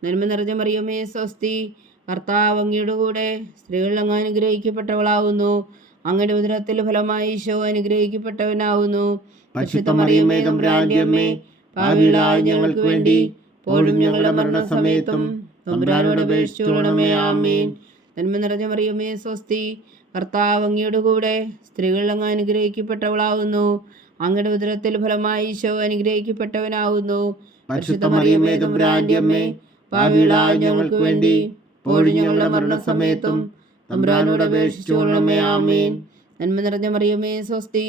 നന്മ നിറഞ്ഞ മറിയമേ സ്വസ്തി, കർത്താവ് അങ്ങയുടെ കൂടെ സ്ത്രീകളിൽ അങ്ങ് അനുഗ്രഹിക്കപ്പെട്ടവളാവുന്നു. അങ്ങയുടെ ഉദരത്തിൽ ഫലമായി ഈശോ അനുഗ്രഹിക്കപ്പെട്ടവനാവുന്നു. പരിശുദ്ധ മറിയമേ തമ്പുരാന്റെ അമ്മേ, പാപികളായ ഞങ്ങൾക്ക് വേണ്ടി ഇപ്പോഴും ഞങ്ങളുടെ മരണസമയത്തും തമ്പുരാനോട് അപേക്ഷിച്ചുകൊള്ളണമേ. ആമേൻ. നന്മ നിറഞ്ഞ മറിയമേ സ്വസ്തി, കർത്താവ് അങ്ങയുടെ കൂടെ സ്ത്രീകളിൽ അങ്ങ് അനുഗ്രഹിക്കപ്പെട്ടവളാവുന്നു. അങ്ങയുടെ ഉദരത്തിൽ ഫലമായി ഈശോ അനുഗ്രഹിക്കപ്പെട്ടവനാവുന്നു. പരിശുദ്ധ മറിയമേ തമ്പുരാന്റെ അമ്മേ, പാപികളായ ഞങ്ങൾക്ക് വേണ്ടി ഇപ്പോഴും ഞങ്ങളുടെ മരണസമയത്തും തമ്പുരാനോട് അപേക്ഷിച്ചുകൊള്ളണമേ. ആമേൻ. നന്മ നിറഞ്ഞ മറിയമേ സ്വസ്തി,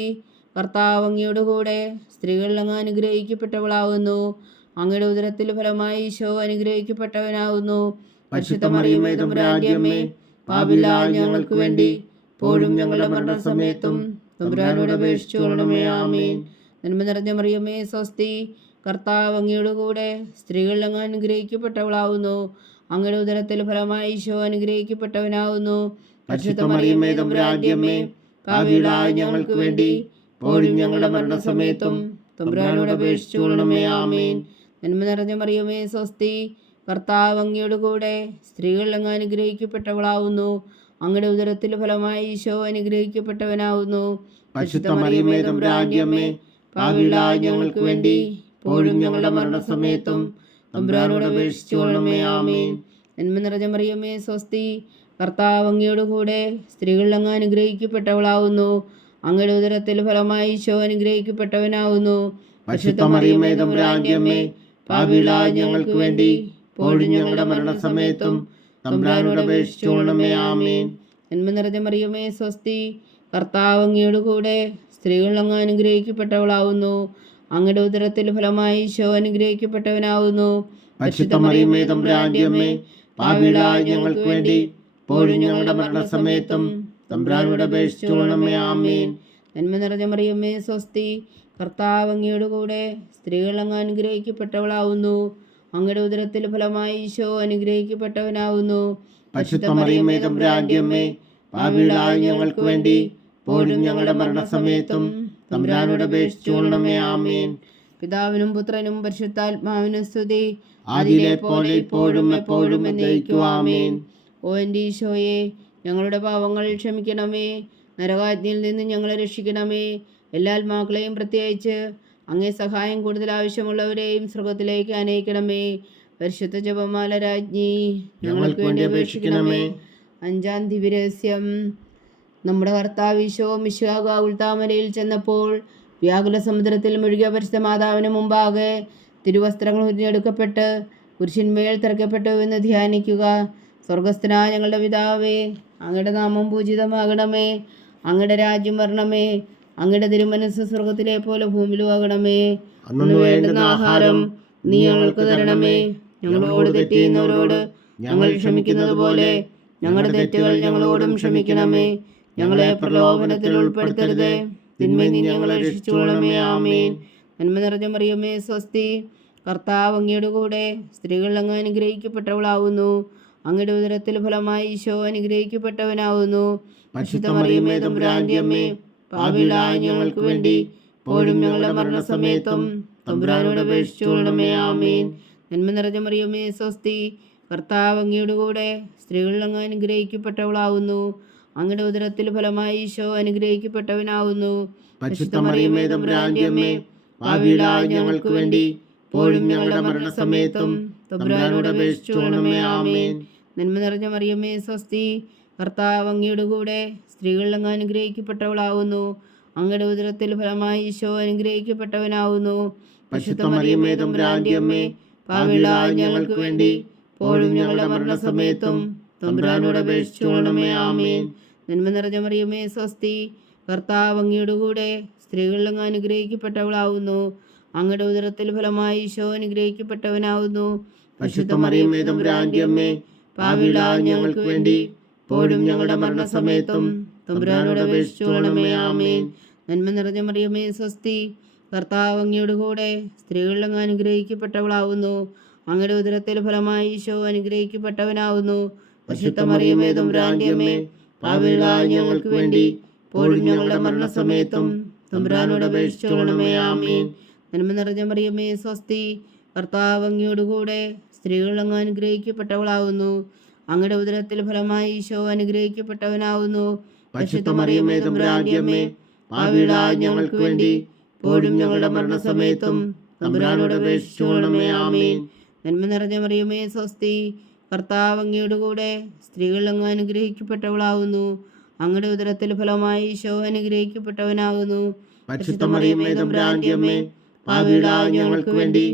കർത്താവ് അങ്ങയുടെ കൂടെ സ്ത്രീകളിൽ അങ്ങ് അനുഗ്രഹിക്കപ്പെട്ടവളാവുന്നു. അങ്ങയുടെ ഉദരത്തിൽ ഫലമായി ഈശോ അനുഗ്രഹിക്കപ്പെട്ടവനാവുന്നു. പരിശുദ്ധ മറിയമേ തമ്പുരാന്റെ അമ്മേ, പാപികളായ ഞങ്ങൾക്ക് വേണ്ടി ഇപ്പോഴും ഞങ്ങളുടെ മരണസമയത്തും തമ്പുരാനോട് അപേക്ഷിച്ചുകൊള്ളണമേ. ആമേൻ. നന്മ നിറഞ്ഞ മറിയമേ സ്വസ്തി, കർത്താവ് അങ്ങയുടെ കൂടെ സ്ത്രീകളിൽ അങ്ങ് അനുഗ്രഹിക്കപ്പെട്ടവളാവുന്നു. അങ്ങയുടെ ഉദരത്തിൽ ഫലമായി ഈശോ അനുഗ്രഹിക്കപ്പെട്ടവനാവുന്നു. പരിശുദ്ധ മറിയമേ തമ്പുരാന്റെ അമ്മേ, പാപികളായ ഞങ്ങൾക്ക് വേണ്ടി ഇപ്പോഴും ഞങ്ങളുടെ മരണസമയത്തും തമ്പുരാനോട് അപേക്ഷിച്ചുകൊള്ളണമേ. ആമേൻ. നന്മ നിറഞ്ഞ മറിയമേ സ്വസ്തി, കർത്താവ് അങ്ങയുടെ കൂടെ സ്ത്രീകളിൽ അങ്ങ് അനുഗ്രഹിക്കപ്പെട്ടവളാവുന്നു. അങ്ങയുടെ ഉദരത്തിൽ ഫലമായി ഈശോ അനുഗ്രഹിക്കപ്പെട്ടവനാവുന്നു. പരിശുദ്ധ മറിയമേ തമ്പുരാന്റെ അമ്മേ, പാപികളായ ഞങ്ങൾക്ക് വേണ്ടി ഇപ്പോഴും ഞങ്ങളുടെ മരണസമയത്തും തമ്പുരാനോട് അപേക്ഷിച്ചുകൊള്ളണമേ. ആമേൻ. നന്മ നിറഞ്ഞ മറിയമേ സ്വസ്തി, കർത്താവ് അങ്ങയുടെ കൂടെ സ്ത്രീകളിൽ അങ്ങ് അനുഗ്രഹിക്കപ്പെട്ടവളാവുന്നു. അങ്ങയുടെ ഉദരത്തിൽ ഫലമായി ഈശോ അനുഗ്രഹിക്കപ്പെട്ടവനാവുന്നു. പരിശുദ്ധ മറിയമേ തമ്പുരാന്റെ അമ്മേ, പാപികളായ ഞങ്ങൾക്ക് വേണ്ടി ഇപ്പോഴും ഞങ്ങളുടെ മരണസമയത്തും തമ്പുരാനോട് അപേക്ഷിച്ചുകൊള്ളണമേ. ആമേൻ. നന്മ നിറഞ്ഞ മറിയമേ സ്വസ്തി, കർത്താവ് അങ്ങയുടെ കൂടെ സ്ത്രീകളിൽ അങ്ങ് അനുഗ്രഹിക്കപ്പെട്ടവളാവുന്നു. അങ്ങയുടെ ഉദരത്തിൽ ഫലമായി ഈശോ അനുഗ്രഹിക്കപ്പെട്ടവനാവുന്നു. പരിശുദ്ധ മറിയമേ തമ്പുരാന്റെ അമ്മേ, പാപികളായ ഞങ്ങൾക്ക് വേണ്ടി ഇപ്പോഴും ഞങ്ങളുടെ മരണസമയത്തും തമ്പുരാനോട് അപേക്ഷിച്ചുകൊള്ളണമേ. ആമേൻ. നന്മ നിറഞ്ഞ മറിയമേ സ്വസ്തി, കർത്താവ് അങ്ങയുടെ കൂടെ സ്ത്രീകളിൽ അങ്ങ് അനുഗ്രഹിക്കപ്പെട്ടവളാവുന്നു. അങ്ങയുടെ ഉദരത്തിൽ ഫലമായി ഈശോ അനുഗ്രഹിക്കപ്പെട്ടവനാവുന്നു. പരിശുദ്ധ മറിയമേ തമ്പുരാന്റെ അമ്മേ, പാപികളായ ഞങ്ങൾക്ക് വേണ്ടി ഇപ്പോഴും ഞങ്ങളുടെ മരണസമയത്തും തമ്പുരാനോട് അപേക്ഷിച്ചുകൊള്ളണമേ. ആമേൻ. പിതാവിനും പുത്രനും പരിശുദ്ധാത്മാവിനും സ്തുതി, ആദിയിലെ പോലെ ഇപ്പോഴും എപ്പോഴും എന്നേക്കും. ആമേൻ. ഓ എൻ്റെ ഈശോയെ, ഞങ്ങളുടെ പാവങ്ങൾ ക്ഷമിക്കണമേ. നരകാജ്ഞയിൽ നിന്ന് ഞങ്ങളെ രക്ഷിക്കണമേ. എല്ലാ ആത്മാക്കളെയും പ്രത്യേകിച്ച് അങ്ങേ സഹായം കൂടുതൽ ആവശ്യമുള്ളവരെയും സ്വർഗത്തിലേക്ക് അനയിക്കണമേ. പരിശുദ്ധ ജപമാല രാജ്ഞി ഞങ്ങൾക്ക് വേണ്ടി അപേക്ഷിക്കണമേ. 5-ാം ദിവ്യരഹസ്യം. നമ്മുടെ കർത്താവ് ഈശോ മിശിഹാ ഉൾത്താമരയിൽ ചെന്നപ്പോൾ വ്യാകുല സമുദ്രത്തിൽ മുഴുകിയ പരിശുദ്ധ മാതാവിന് മുമ്പാകെ തിരുവസ്ത്രങ്ങൾ ഉരിഞ്ഞെടുക്കപ്പെട്ട് കുരിശിന്മേൽ തിറക്കപ്പെട്ടു എന്ന് ധ്യാനിക്കുക. സ്വർഗസ്ഥനായ ഞങ്ങളുടെ പിതാവേ, അങ്ങയുടെ നാമം പൂജിതമാകണമേ. അങ്ങയുടെ രാജ്യം വരണമേ. അങ്ങയുടെ തിരുമനസ്സ് സ്വർഗത്തിലെ പോലെ ഭൂമിയിലും ആകണമേ. അന്നു വേണ്ടുന്ന ആഹാരം നീ ഞങ്ങൾക്ക് തരണമേ. ഞങ്ങളോട് തെറ്റ് ചെയ്യുന്നവരോട് ഞങ്ങൾ ക്ഷമിക്കുന്നത് പോലെ ഞങ്ങളുടെ തെറ്റുകൾ ഞങ്ങളോടും ക്ഷമിക്കണമേ. ഞങ്ങളെ പ്രലോഭനത്തിൽ ഉൾപ്പെടുത്തരുതേ, തിന്മയിൽ നിന്ന് ഞങ്ങളെ രക്ഷിച്ചുകൊള്ളണമേ. ആമേൻ. നന്മ നിറഞ്ഞ മറിയമേ സ്വസ്തി, കർത്താവ് അങ്ങയുടെ കൂടെ സ്ത്രീകളിൽ അങ്ങ് അനുഗ്രഹിക്കപ്പെട്ടവളാവുന്നു. അങ്ങയുടെ ഉദരത്തിൽ ഫലമായി ഈശോ അനുഗ്രഹിക്കപ്പെട്ടവനാവുന്നു. പരിശുദ്ധ മറിയമേ തമ്പുരാന്റെ അമ്മേ, പാപികളായ ഞങ്ങൾക്ക് വേണ്ടി ഇപ്പോഴും ഞങ്ങളുടെ മരണസമയത്തും തമ്പുരാനോട് അപേക്ഷിച്ചുകൊള്ളണമേ. ആമേൻ. നന്മ നിറഞ്ഞ മറിയമേ സ്വസ്തി, കർത്താവ് അങ്ങയുടെ കൂടെ സ്ത്രീകളിൽ അങ്ങ് അനുഗ്രഹിക്കപ്പെട്ടവളാവുന്നു. അങ്ങയുടെ ഉദരത്തിൽ ഫലമായി ഈശോ അനുഗ്രഹിക്കപ്പെട്ടവനാവുന്നു. പരിശുദ്ധ മറിയമേ തമ്പുരാന്റെ അമ്മേ, പാപികളായ ഞങ്ങൾക്ക് വേണ്ടി ഇപ്പോഴും ഞങ്ങളുടെ മരണസമയത്തും തമ്പുരാനോട് അപേക്ഷിച്ചുകൊള്ളണമേ. ആമേൻ. നന്മ നിറഞ്ഞ മറിയമേ സ്വസ്തി, കർത്താവ് അങ്ങയുടെ കൂടെ സ്ത്രീകളിൽ അങ്ങ് അനുഗ്രഹിക്കപ്പെട്ടവളാവുന്നു. അങ്ങയുടെ ഉദരത്തിൽ ഫലമായി ഈശോ അനുഗ്രഹിക്കപ്പെട്ടവനാവുന്നു. പരിശുദ്ധ മറിയമേ തമ്പുരാന്റെ അമ്മേ, പാപികളായ ഞങ്ങൾക്ക് വേണ്ടി ഇപ്പോഴും ഞങ്ങളുടെ മരണസമയത്തും തമ്പുരാനോട് അപേക്ഷിച്ചുകൊള്ളണമേ. ആമേൻ. നന്മ നിറഞ്ഞ മറിയമേ സ്വസ്തി, കർത്താവ് അങ്ങയുടെ കൂടെ സ്ത്രീകളിൽ അങ്ങ് അനുഗ്രഹിക്കപ്പെട്ടവളാവുന്നു. അങ്ങയുടെ ഉദരത്തിൽ ഫലമായി ഈശോ അനുഗ്രഹിക്കപ്പെട്ടവനാവുന്നു. പരിശുദ്ധ മറിയമേ തമ്പുരാന്റെ അമ്മേ, പാപികളായ ഞങ്ങൾക്ക് വേണ്ടി ഇപ്പോഴും ഞങ്ങളുടെ മരണസമയത്തും തമ്പുരാനോട് അപേക്ഷിച്ചുകൊള്ളണമേ. ആമേൻ. നന്മ നിറഞ്ഞ മറിയമേ സ്വസ്തി, കർത്താവ് അങ്ങയുടെ കൂടെ സ്ത്രീകളിൽ അങ്ങ് അനുഗ്രഹിക്കപ്പെട്ടവളാവുന്നു. അങ്ങയുടെ ഉദരത്തിൽ ഫലമായി ഈശോ അനുഗ്രഹിക്കപ്പെട്ടവനാവുന്നു. പരിശുദ്ധ മറിയമേ തമ്പുരാന്റെ അമ്മേ, പാപികളായ ഞങ്ങൾക്ക് വേണ്ടി ഇപ്പോഴും ഞങ്ങളുടെ മരണസമയത്തും തമ്പുരാനോട് അപേക്ഷിച്ചുകൊള്ളണമേ. ആമേൻ. നന്മ നിറഞ്ഞ മറിയമേ സ്വസ്തി, കർത്താവ് അങ്ങയുടെ കൂടെ സ്ത്രീകളിൽ അങ്ങ് അനുഗ്രഹിക്കപ്പെട്ടവളാവുന്നു. അങ്ങയുടെ ഉദരത്തിൽ ഫലമായി ഈശോ അനുഗ്രഹിക്കപ്പെട്ടവനാവുന്നു. പരിശുദ്ധ മറിയമേ തമ്പുരാന്റെ അമ്മേ, പാപികളായ ഞങ്ങൾക്ക് വേണ്ടി ഇപ്പോഴും ഞങ്ങളുടെ മരണസമയത്തും തമ്പുരാനോട് അപേക്ഷിച്ചുകൊള്ളണമേ. ആമേൻ. നന്മ നിറഞ്ഞ മറിയമേ സ്വസ്തി, കർത്താവ് അങ്ങയുടെ കൂടെ സ്ത്രീകളിൽ അങ്ങ് അനുഗ്രഹിക്കപ്പെട്ടവളാവുന്നു. അങ്ങയുടെ ഉദരത്തിൽ ഫലമായി ഈശോ അനുഗ്രഹിക്കപ്പെട്ടവനാകുന്നു. പരിശുദ്ധ മറിയമേ തമ്പുരാന്റെ അമ്മേ, പാപികളായ ഞങ്ങൾക്ക് വേണ്ടി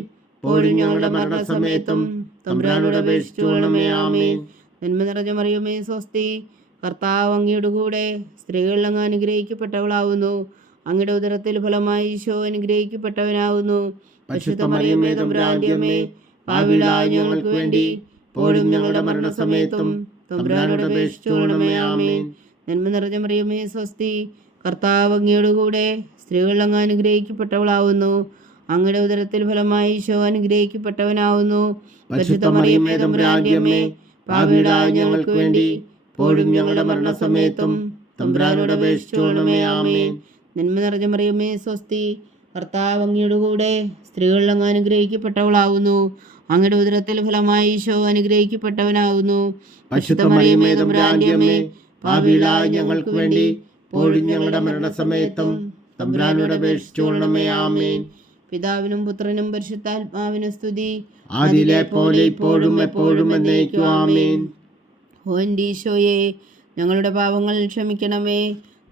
ഇപ്പോഴും ഞങ്ങളുടെ മരണസമയത്തും തമ്പുരാനോട് അപേക്ഷിച്ചുകൊള്ളണമേ. ആമേൻ. നന്മ നിറഞ്ഞ മറിയമേ സ്വസ്തി, കർത്താവ് അങ്ങയുടെ കൂടെ സ്ത്രീകളിൽ അങ്ങ് അനുഗ്രഹിക്കപ്പെട്ടവളാവുന്നു. അങ്ങയുടെ ഉദരത്തിൽ ഫലമായി ഈശോ അനുഗ്രഹിക്കപ്പെട്ടവനാകുന്നു. പരിശുദ്ധ മറിയമേ തമ്പുരാന്റെ അമ്മേ, പാപികളായ ഞങ്ങൾക്ക് വേണ്ടി ഇപ്പോഴും ഞങ്ങളുടെ മരണസമയത്തും തമ്പുരാനോട് അപേക്ഷിച്ചുകൊള്ളണമേ. ആമേൻ. നന്മ നിറഞ്ഞ മറിയമേ സ്വസ്തി, കർത്താവ് അങ്ങയുടെ കൂടെ സ്ത്രീകളിൽ അങ്ങ് അനുഗ്രഹിക്കപ്പെട്ടവളാവുന്നു. അങ്ങയുടെ ഉദരത്തിൽ ഫലമായി ഈശോ അനുഗ്രഹിക്കപ്പെട്ടവനാവുന്നു. പരിശുദ്ധ മറിയമേ തമ്പുരാന്റെ അമ്മേ, പാപികളായ ഞങ്ങൾക്ക് വേണ്ടി ഇപ്പോഴും ഞങ്ങളുടെ മരണസമയത്തും തമ്പുരാനോട് അപേക്ഷിച്ചുകൊള്ളണമേ. ആമേൻ. നന്മ നിറഞ്ഞ മറിയമേ സ്വസ്തി, കർത്താവ് അങ്ങയുടെ കൂടെ സ്ത്രീകളിൽ അങ്ങ് അനുഗ്രഹിക്കപ്പെട്ടവളാവുന്നു. അങ്ങയുടെ ഉദരത്തിൽ ഫലമായി ഈശോ അനുഗ്രഹിക്കപ്പെട്ടവനാവുന്നു. പരിശുദ്ധ മറിയമേ തമ്പുരാന്റെ അമ്മേ, പാപികളായ ഞങ്ങൾക്ക് വേണ്ടി ഇപ്പോഴും ഞങ്ങളുടെ മരണസമയത്തും തമ്പുരാനോട് അപേക്ഷിച്ചുകൊള്ളണമേ. ആമേൻ. പിതാവിനും പുത്രനും പരിശുദ്ധാത്മാവിനും സ്തുതി, ആദിയിലെ പോലെ ഇപ്പോഴും എപ്പോഴും എന്നേക്കും. ആമേൻ. ഓ എൻ്റെ ഈശോയെ, ഞങ്ങളുടെ പാപങ്ങൾ ക്ഷമിക്കണമേ.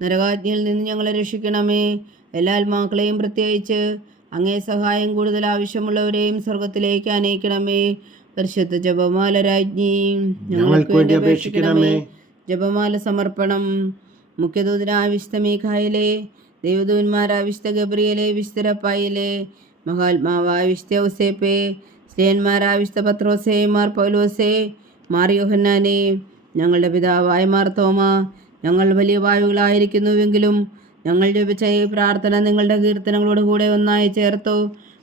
നരകാജ്ഞയിൽ നിന്ന് ഞങ്ങളെ രക്ഷിക്കണമേ. എല്ലാ ആത്മാക്കളെയും പ്രത്യേകിച്ച് അങ്ങേ സഹായം കൂടുതൽ ആവശ്യമുള്ളവരെയും സ്വർഗത്തിലേക്ക് അനയിക്കണമേ. പരിശുദ്ധ ജപമാല രാജ്ഞി, ഞങ്ങൾക്ക് വേണ്ടി അപേക്ഷിക്കണമേ. ജപമാല സമർപ്പണം. മുഖ്യദൂതനായ വിശുദ്ധ മീഖായേലേ, ദൈവദൂതന്മാരായ വിശുദ്ധ ഗബ്രിയേലേ, വിശുദ്ധ റഫായേലേ, മഹാത്മാവായ വിശുദ്ധ ഔസേപ്പേ, സ്ലേഹന്മാരായ വിശുദ്ധ പത്രോസേ, മാർ പൗലോസേ, മാർ യോഹന്നാനേ, ഞങ്ങളുടെ പിതാവായ മാർ തോമ, ഞങ്ങൾ വലിയ പാപികളായിരിക്കുന്നുവെങ്കിലും ഞങ്ങൾ ജപിച്ച ഈ പ്രാർത്ഥന നിങ്ങളുടെ കീർത്തനങ്ങളോട് കൂടെ ഒന്നായി ചേർത്തു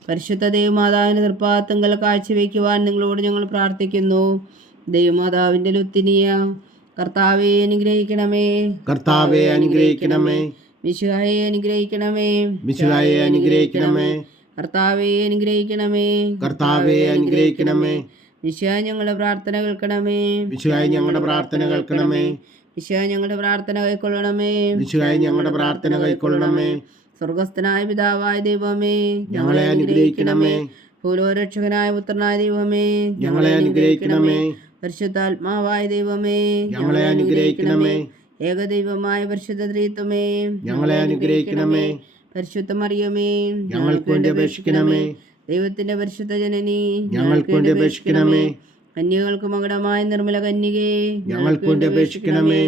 പരിശുദ്ധ ദൈവമാതാവിൻ്റെ തൃപ്പാദങ്ങൾ കാഴ്ചവെക്കുവാൻ നിങ്ങളോട് ഞങ്ങൾ പ്രാർത്ഥിക്കുന്നു. ദൈവമാതാവിൻ്റെ ലുത്തിനിയ, കർത്താവെ അനുഗ്രഹിക്കണമേ. കർത്താവെ അനുഗ്രഹിക്കണമേ. മിശിഹായെ അനുഗ്രഹിക്കണമേ. മിശിഹായെ അനുഗ്രഹിക്കണമേ. കർത്താവെ അനുഗ്രഹിക്കണമേ. കർത്താവെ അനുഗ്രഹിക്കണമേ. മിശിഹാ ഞങ്ങളുടെ പ്രാർത്ഥന കേൾക്കണമേ. മിശിഹായെ ഞങ്ങളുടെ പ്രാർത്ഥന കേൾക്കണമേ. മിശിഹാ ഞങ്ങളുടെ പ്രാർത്ഥന കൈക്കൊള്ളണമേ. മിശിഹായെ ഞങ്ങളുടെ പ്രാർത്ഥന കൈക്കൊള്ളണമേ. സ്വർഗസ്ഥനായ പിതാവായ ദൈവമേ, ഞങ്ങളെ അനുഗ്രഹിക്കണമേ. ഭൂലോകരക്ഷകനായ പുത്രനായ ദൈവമേ, ഞങ്ങളെ അനുഗ്രഹിക്കണമേ. പരിശുദ്ധാത്മാവായ ദൈവമേ, ഞങ്ങളെ അനുഗ്രഹിക്കണമേ. ഏകദൈവമായ പരിശുദ്ധ ത്രിത്വമേ, ഞങ്ങളെ അനുഗ്രഹിക്കണമേ. പരിശുദ്ധ മറിയമേ, ഞങ്ങൾക്ക് വേണ്ടി അപേക്ഷിക്കണമേ. ദൈവത്തിന്റെ പരിശുദ്ധ ജനനി, ഞങ്ങൾക്ക് വേണ്ടി അപേക്ഷിക്കണമേ. കന്യകൾക്ക് മകുടമായ നിർമ്മല കന്യകേ, ഞങ്ങൾക്ക് വേണ്ടി അപേക്ഷിക്കണമേ.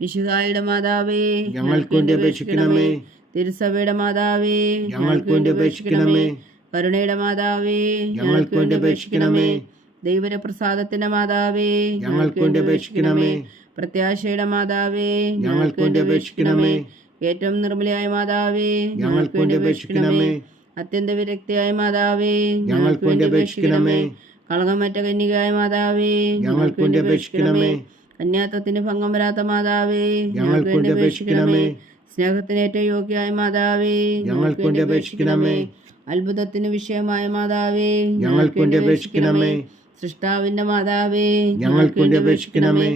മിശിഹായുടെ മാതാവേ, ഞങ്ങൾക്ക് വേണ്ടി അപേക്ഷിക്കണമേ. തിരുസഭയുടെ മാതാവേ, ഞങ്ങൾക്ക് വേണ്ടി അപേക്ഷിക്കണമേ. കരുണയുടെ മാതാവേ, ഞങ്ങൾക്ക് വേണ്ടി അപേക്ഷിക്കണമേ. ദൈവപ്രസാദത്തിന്റെ മാതാവേ, ഞങ്ങൾക്ക് വേണ്ടി അപേക്ഷിക്കണമേ. പ്രത്യാശയുടെ മാതാവേ, ഞങ്ങൾക്ക് വേണ്ടി അപേക്ഷിക്കണമേ. ഏറ്റവും നിർമ്മലയായ മാതാവേ, ഞങ്ങൾക്ക് വേണ്ടി അപേക്ഷിക്കണമേ. അത്യന്ത വിരക്തിയായ മാതാവേ, ഞങ്ങൾക്ക് വേണ്ടി അപേക്ഷിക്കണമേ. കളങ്കമറ്റ കന്യകയായ മാതാവേ, ഞങ്ങൾക്ക് വേണ്ടി അപേക്ഷിക്കണമേ. കന്യാത്വത്തിന് ഭംഗം വരാത്ത മാതാവേ, ഞങ്ങൾക്ക് വേണ്ടി അപേക്ഷിക്കണമേ. സ്നേഹത്തിനേറ്റവും യോഗ്യയായ മാതാവേ, ഞങ്ങൾക്ക് വേണ്ടി അപേക്ഷിക്കണമേ. അത്ഭുതത്തിന് വിഷയമായ മാതാവേ, ഞങ്ങൾക്ക് വേണ്ടി അപേക്ഷിക്കണമേ. സൃഷ്ടാവിന്റെ മാതാവേ, ഞങ്ങൾക്ക് വേണ്ടി അപേക്ഷിക്കണമേ.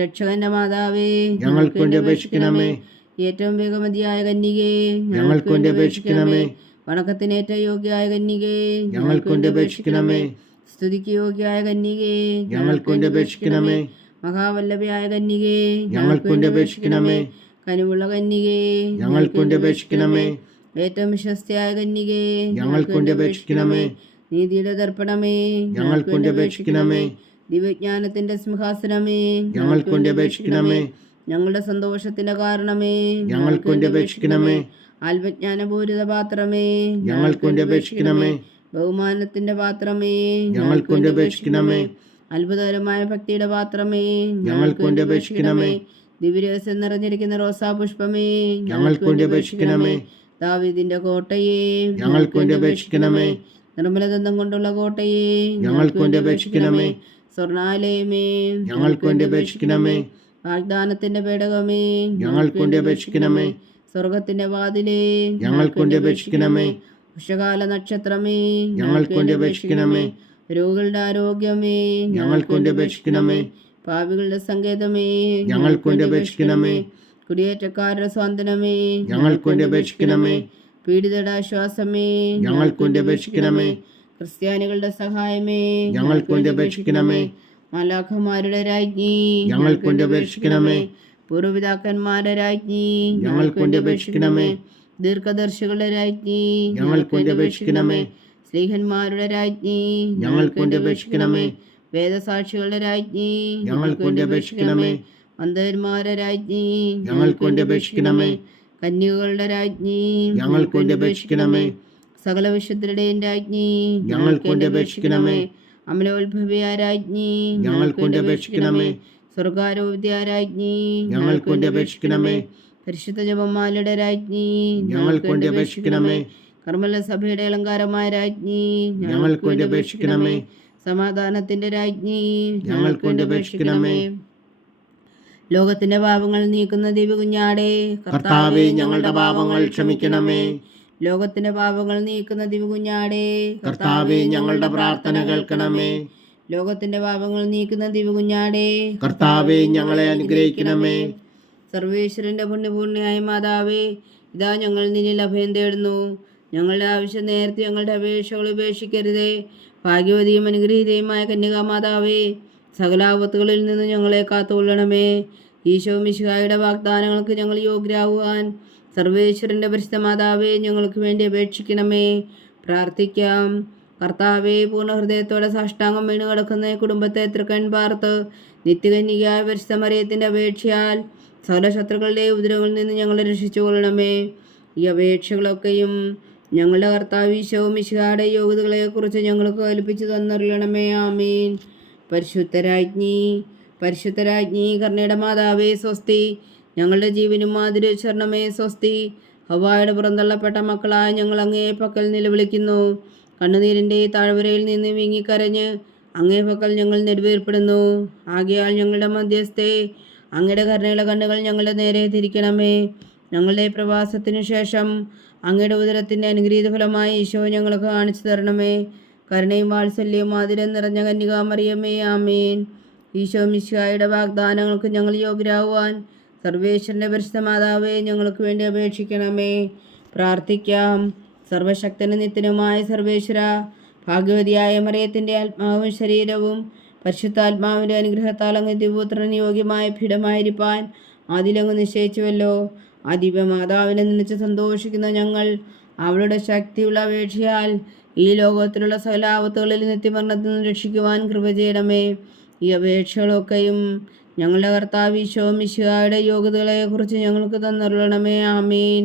രക്ഷകന്റെ മാതാവേ, ഞങ്ങൾക്ക് വേണ്ടി അപേക്ഷിക്കണമേ. ഏറ്റവും വേഗമതിയായ കന്യകേ, ഞങ്ങൾക്ക് വേണ്ടി അപേക്ഷിക്കണമേ. വണക്കത്തിനേറ്റവും യോഗ്യയായ കന്യകേ, ഞങ്ങൾക്ക് വേണ്ടി അപേക്ഷിക്കണമേ. സ്തുതിക്ക് യോഗ്യയായ കന്യകേ, ഞങ്ങൾക്ക് വേണ്ടി അപേക്ഷിക്കണമേ. മഹാവല്ലഭയായ കന്യകേ, ഞങ്ങൾക്ക് വേണ്ടി അപേക്ഷിക്കണമേ. കനിവുള്ള കന്യകേ, ഞങ്ങൾക്ക് വേണ്ടി അപേക്ഷിക്കണമേ. ഏറ്റവും വിശ്വസ്തയായ കന്യകേ, ഞങ്ങൾക്ക് വേണ്ടി അപേക്ഷിക്കണമേ. നീതിയുടെ ദർപ്പണമേ, ഞങ്ങൾക്ക് വേണ്ടി അപേക്ഷിക്കണമേ. ദിവ്യജ്ഞാനത്തിന്റെ സിംഹാസനമേ, ഞങ്ങൾക്ക് വേണ്ടി അപേക്ഷിക്കണമേ. ഞങ്ങളുടെ സന്തോഷത്തിന്റെ കാരണമേ, ഞങ്ങൾക്ക് വേണ്ടി അപേക്ഷിക്കണമേ. ആത്മജ്ഞാനപൂരിത പാത്രമേ, ഞങ്ങൾക്ക് വേണ്ടി അപേക്ഷിക്കണമേ. ബഹുമാനത്തിന്റെ പാത്രമേ, ഞങ്ങൾക്ക് വേണ്ടി അപേക്ഷിക്കണമേ. അത്ഭുതകരമായ ഭക്തിയുടെ പാത്രമേ, ഞങ്ങൾക്ക് വേണ്ടി അപേക്ഷിക്കണമേ. ദിവ്യരഹസ്യം നിറഞ്ഞിരിക്കുന്ന റോസാ പുഷ്പമേ, ഞങ്ങൾക്ക് വേണ്ടി അപേക്ഷിക്കണമേ. ദാവീദിന്റെ കോട്ടയെ, ഞങ്ങൾക്ക് വേണ്ടി അപേക്ഷിക്കണമേ. നിർമ്മലദന്തം കൊണ്ടുള്ള കോട്ടയെ, ഞങ്ങൾക്ക് വേണ്ടി അപേക്ഷിക്കണമേ. സ്വർണാലയമേ, ഞങ്ങൾക്ക് വേണ്ടി അപേക്ഷിക്കണമേ. വാഗ്ദാനത്തിന്റെ പേടകമേ, ഞങ്ങൾക്ക് വേണ്ടി അപേക്ഷിക്കണമേ. സ്വർഗത്തിന്റെ വാതിലേ, ഞങ്ങൾക്ക് വേണ്ടി അപേക്ഷിക്കണമേ. ഉഷകാല നക്ഷത്രമേ, ഞങ്ങൾക്ക് വേണ്ടി അപേക്ഷിക്കണമേ. രോഗികളുടെ ആരോഗ്യമേ, ഞങ്ങൾക്ക് വേണ്ടി അപേക്ഷിക്കണമേ. പാപികളുടെ സങ്കേതമേ, ഞങ്ങൾക്ക് വേണ്ടി അപേക്ഷിക്കണമേ. കുടിയേറ്റക്കാരുടെ സ്വാന്തനമേ, ഞങ്ങൾക്ക് വേണ്ടി അപേക്ഷിക്കണമേ. പീഡിതരുടെ ആശ്വാസമേ, ഞങ്ങൾക്ക് വേണ്ടി അപേക്ഷിക്കണമേ. ക്രിസ്ത്യാനികളുടെ സഹായമേ, ഞങ്ങൾക്ക് വേണ്ടി അപേക്ഷിക്കണമേ. മാലാഖമാരുടെ രാജ്ഞി, ഞങ്ങൾക്ക് വേണ്ടി അപേക്ഷിക്കണമേ. പൂർവ്വപിതാക്കന്മാരുടെ രാജ്ഞി, ഞങ്ങൾക്ക് വേണ്ടി അപേക്ഷിക്കണമേ. ദീർഘദർശികളുടെ രാജ്ഞി, ഞങ്ങൾക്ക് വേണ്ടി അപേക്ഷിക്കണമേ. സ്ലീഹന്മാരുടെ രാജ്ഞി, ഞങ്ങൾക്ക് വേണ്ടി അപേക്ഷിക്കണമേ. വേദസാക്ഷികളുടെ രാജ്ഞി, ഞങ്ങൾക്ക് വേണ്ടി അപേക്ഷിക്കണമേ. അന്ധന്മാരുടെ രാജ്ഞി, ഞങ്ങൾക്ക് വേണ്ടി അപേക്ഷിക്കണമേ. കന്യകകളുടെ രാജ്ഞി, ഞങ്ങൾക്ക് വേണ്ടി അപേക്ഷിക്കണമേ. സകല വിശുദ്ധരുടെയും രാജ്ഞി, ഞങ്ങൾക്ക് വേണ്ടി അപേക്ഷിക്കണമേ. അമലോത്ഭവിയ രാജ്ഞി, ഞങ്ങൾക്ക് വേണ്ടി അപേക്ഷിക്കണമേ. സ്വർഗാരോപ്യ രാജ്ഞി, ഞങ്ങൾക്ക് വേണ്ടി അപേക്ഷിക്കണമേ. പരിശുദ്ധ ജപമാലയുടെ രാജ്ഞി, ഞങ്ങൾക്ക് വേണ്ടി അപേക്ഷിക്കണമേ. കർമ്മല സഭയുടെ അലങ്കാരമായ രാജ്ഞി, ഞങ്ങൾക്ക് വേണ്ടി അപേക്ഷിക്കണമേ. സമാധാനത്തിന്റെ രാജ്ഞി, ഞങ്ങൾക്ക് വേണ്ടി അപേക്ഷിക്കണമേ. ലോകത്തിന്റെ പാപങ്ങൾ നീക്കുന്ന ദിവ്യകുഞ്ഞാടേ, കർത്താവേ, ഞങ്ങളുടെ പാപങ്ങൾ ക്ഷമിക്കണമേ. ലോകത്തിന്റെ പാപങ്ങൾ നീക്കുന്ന ദിവ്യകുഞ്ഞാടേ, കർത്താവേ, ഞങ്ങളുടെ പ്രാർത്ഥന കേൾക്കണമേ. ലോകത്തിന്റെ പാപങ്ങൾ നീക്കുന്ന ദിവ്യകുഞ്ഞാടേ, കർത്താവേ, ഞങ്ങളെ അനുഗ്രഹിക്കണമേ. സർവേശ്വരന്റെ പുണ്യപൂർണ്ണയായ മാതാവേ, ഇതാ ഞങ്ങൾ നിന്നിൽ അഭയം തേടുന്നു. ഞങ്ങളുടെ ആവശ്യം നേരത്തെ ഞങ്ങളുടെ അപേക്ഷകൾ ഉപേക്ഷിക്കരുതേ. ഭാഗ്യവതിയും അനുഗ്രഹീതയുമായ കന്യകാമാതാവേ, സകല ആപത്തുകളിൽ നിന്ന് ഞങ്ങളെ കാത്തുകൊള്ളണമേ. ഈശോ മിശിഹായുടെ വാഗ്ദാനങ്ങൾക്ക് ഞങ്ങൾ യോഗ്യരാകുവാൻ സർവേശ്വരന്റെ പരിശുദ്ധ മാതാവേ, ഞങ്ങൾക്ക് വേണ്ടി അപേക്ഷിക്കണമേ. പ്രാർത്ഥിക്കാം. കർത്താവേ, പൂർണ്ണ ഹൃദയത്തോടെ സാഷ്ടാംഗം വീണ് കിടക്കുന്ന കുടുംബത്തെ തൃക്കൺ പാർത്ത് നിത്യകന്യകയായ പരിശുദ്ധ മറിയത്തിന്റെ അപേക്ഷയാൽ സകല ശത്രുക്കളുടെ ഉപദ്രവങ്ങളിൽ നിന്ന് ഞങ്ങളെ രക്ഷിച്ചുകൊള്ളണമേ. ഈ അപേക്ഷകളൊക്കെയും ഞങ്ങളുടെ കർത്താവ് ഈശോ മിശിഹായുടെ യോഗ്യതകളെക്കുറിച്ച് ഞങ്ങൾക്ക് കൽപ്പിച്ചു തന്നറിയണമേ. ആമീൻ. പരിശുദ്ധരാജ്ഞി കർണയുടെ മാതാവേ സ്വസ്തി. ഞങ്ങളുടെ ജീവനും മാതിരൂചരണമേ സ്വസ്തി. ഹവ്വായുടെ പുറന്തള്ളപ്പെട്ട മക്കളായ ഞങ്ങൾ അങ്ങേ പക്കൽ നിലവിളിക്കുന്നു. കണ്ണുനീരിൻ്റെ താഴ്വരയിൽ നിന്ന് വീങ്ങിക്കരഞ്ഞ് അങ്ങേ പക്കൽ ഞങ്ങൾ നെടുവേർപ്പെടുന്നു. ആകയാൽ ഞങ്ങളുടെ മധ്യസ്ഥേ, അങ്ങയുടെ കരുണയുള്ള കണ്ണുകൾ ഞങ്ങളുടെ നേരെ തിരിക്കണമേ. ഞങ്ങളുടെ പ്രവാസത്തിനു ശേഷം അങ്ങയുടെ ഉദരത്തിൻ്റെ അനുഗ്രഹീത ഫലമായി ഈശോ ഞങ്ങൾക്ക് കാണിച്ചു തരണമേ. കരുണയും വാത്സല്യവും ആതിരം നിറഞ്ഞ കന്യകാമറിയമേ, ആമേൻ. ഈശോ മിശിഹായുടെ വാഗ്ദാനങ്ങൾക്ക് ഞങ്ങൾ യോഗ്യരാകുവാൻ സർവേശ്വരൻ്റെ പരിശുദ്ധ മാതാവേ, ഞങ്ങൾക്ക് വേണ്ടി അപേക്ഷിക്കണമേ. പ്രാർത്ഥിക്കാം. സർവശക്തനും നിത്യനുമായ സർവേശ്വര, ഭാഗ്യവതിയായ മറിയത്തിൻ്റെ ആത്മാവും ശരീരവും പരിശുദ്ധാത്മാവിൻ്റെ അനുഗ്രഹത്താൽ അങ്ങ് ദിവ്യപുത്രന് യോഗ്യമായ പീഠമായിരിക്കാൻ ആദിലങ്ങ് നിശ്ചയിച്ചുവല്ലോ. ആ ദിവ്യമാതാവിനെ നിന്നിച്ച് സന്തോഷിക്കുന്ന ഞങ്ങൾ അവളുടെ ശക്തിയുള്ള അപേക്ഷയാൽ ഈ ലോകത്തിലുള്ള സകല ആപത്തുകളിൽ നിത്യമരണത്തിൽ നിന്ന് രക്ഷിക്കുവാൻ കൃപ ചെയ്യണമേ. ഈ അപേക്ഷകളൊക്കെയും ഞങ്ങളുടെ കർത്താവ് ഈശോ മിശിഹായുടെ യോഗ്യതകളെക്കുറിച്ച് ഞങ്ങൾക്ക് തന്നരുളണമേ. ആമീൻ.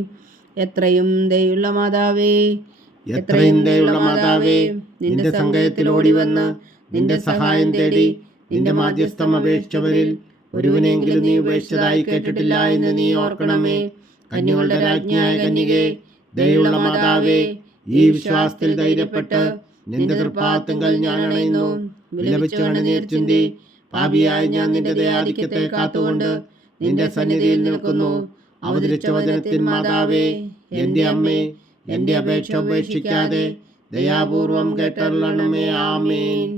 എത്രയും ദയുള്ള മാതാവേ, നിന്റെ സങ്കേതത്തിൽ ഓടി വന്ന് നിന്റെ സഹായം തേടി നിന്റെ മാധ്യസ്ഥം അപേക്ഷിച്ചവരിൽ ഒരുവനെങ്കിലും നീ ഉപേക്ഷിച്ചതായി കേട്ടിട്ടില്ല എന്ന് നീ ഓർക്കണമേ. കന്യകളുടെ രാജ്ഞിയായ കന്യകേ, ദയുള്ള മാതാവേ, ഈ വിശ്വാസത്തിൽ ധൈര്യപ്പെട്ട് നിന്റെ തൃപ്പാദത്തിങ്കൽ ഞാൻ അണയുന്നു. വിലപിച്ചു കണ്ണുനീർ ചിന്തി പാപിയായി ഞാൻ നിന്റെ ദയാധിക്യത്തെ കാത്തുകൊണ്ട് നിന്റെ സന്നിധിയിൽ നിൽക്കുന്നു. അവതരിച്ച വചനത്തിൻ മാതാവേ, എൻ്റെ അമ്മേ, എൻ്റെ അപേക്ഷ ഉപേക്ഷിക്കാതെ ദയാപൂർവം കേട്ടരുളണമേ. ആമേൻ.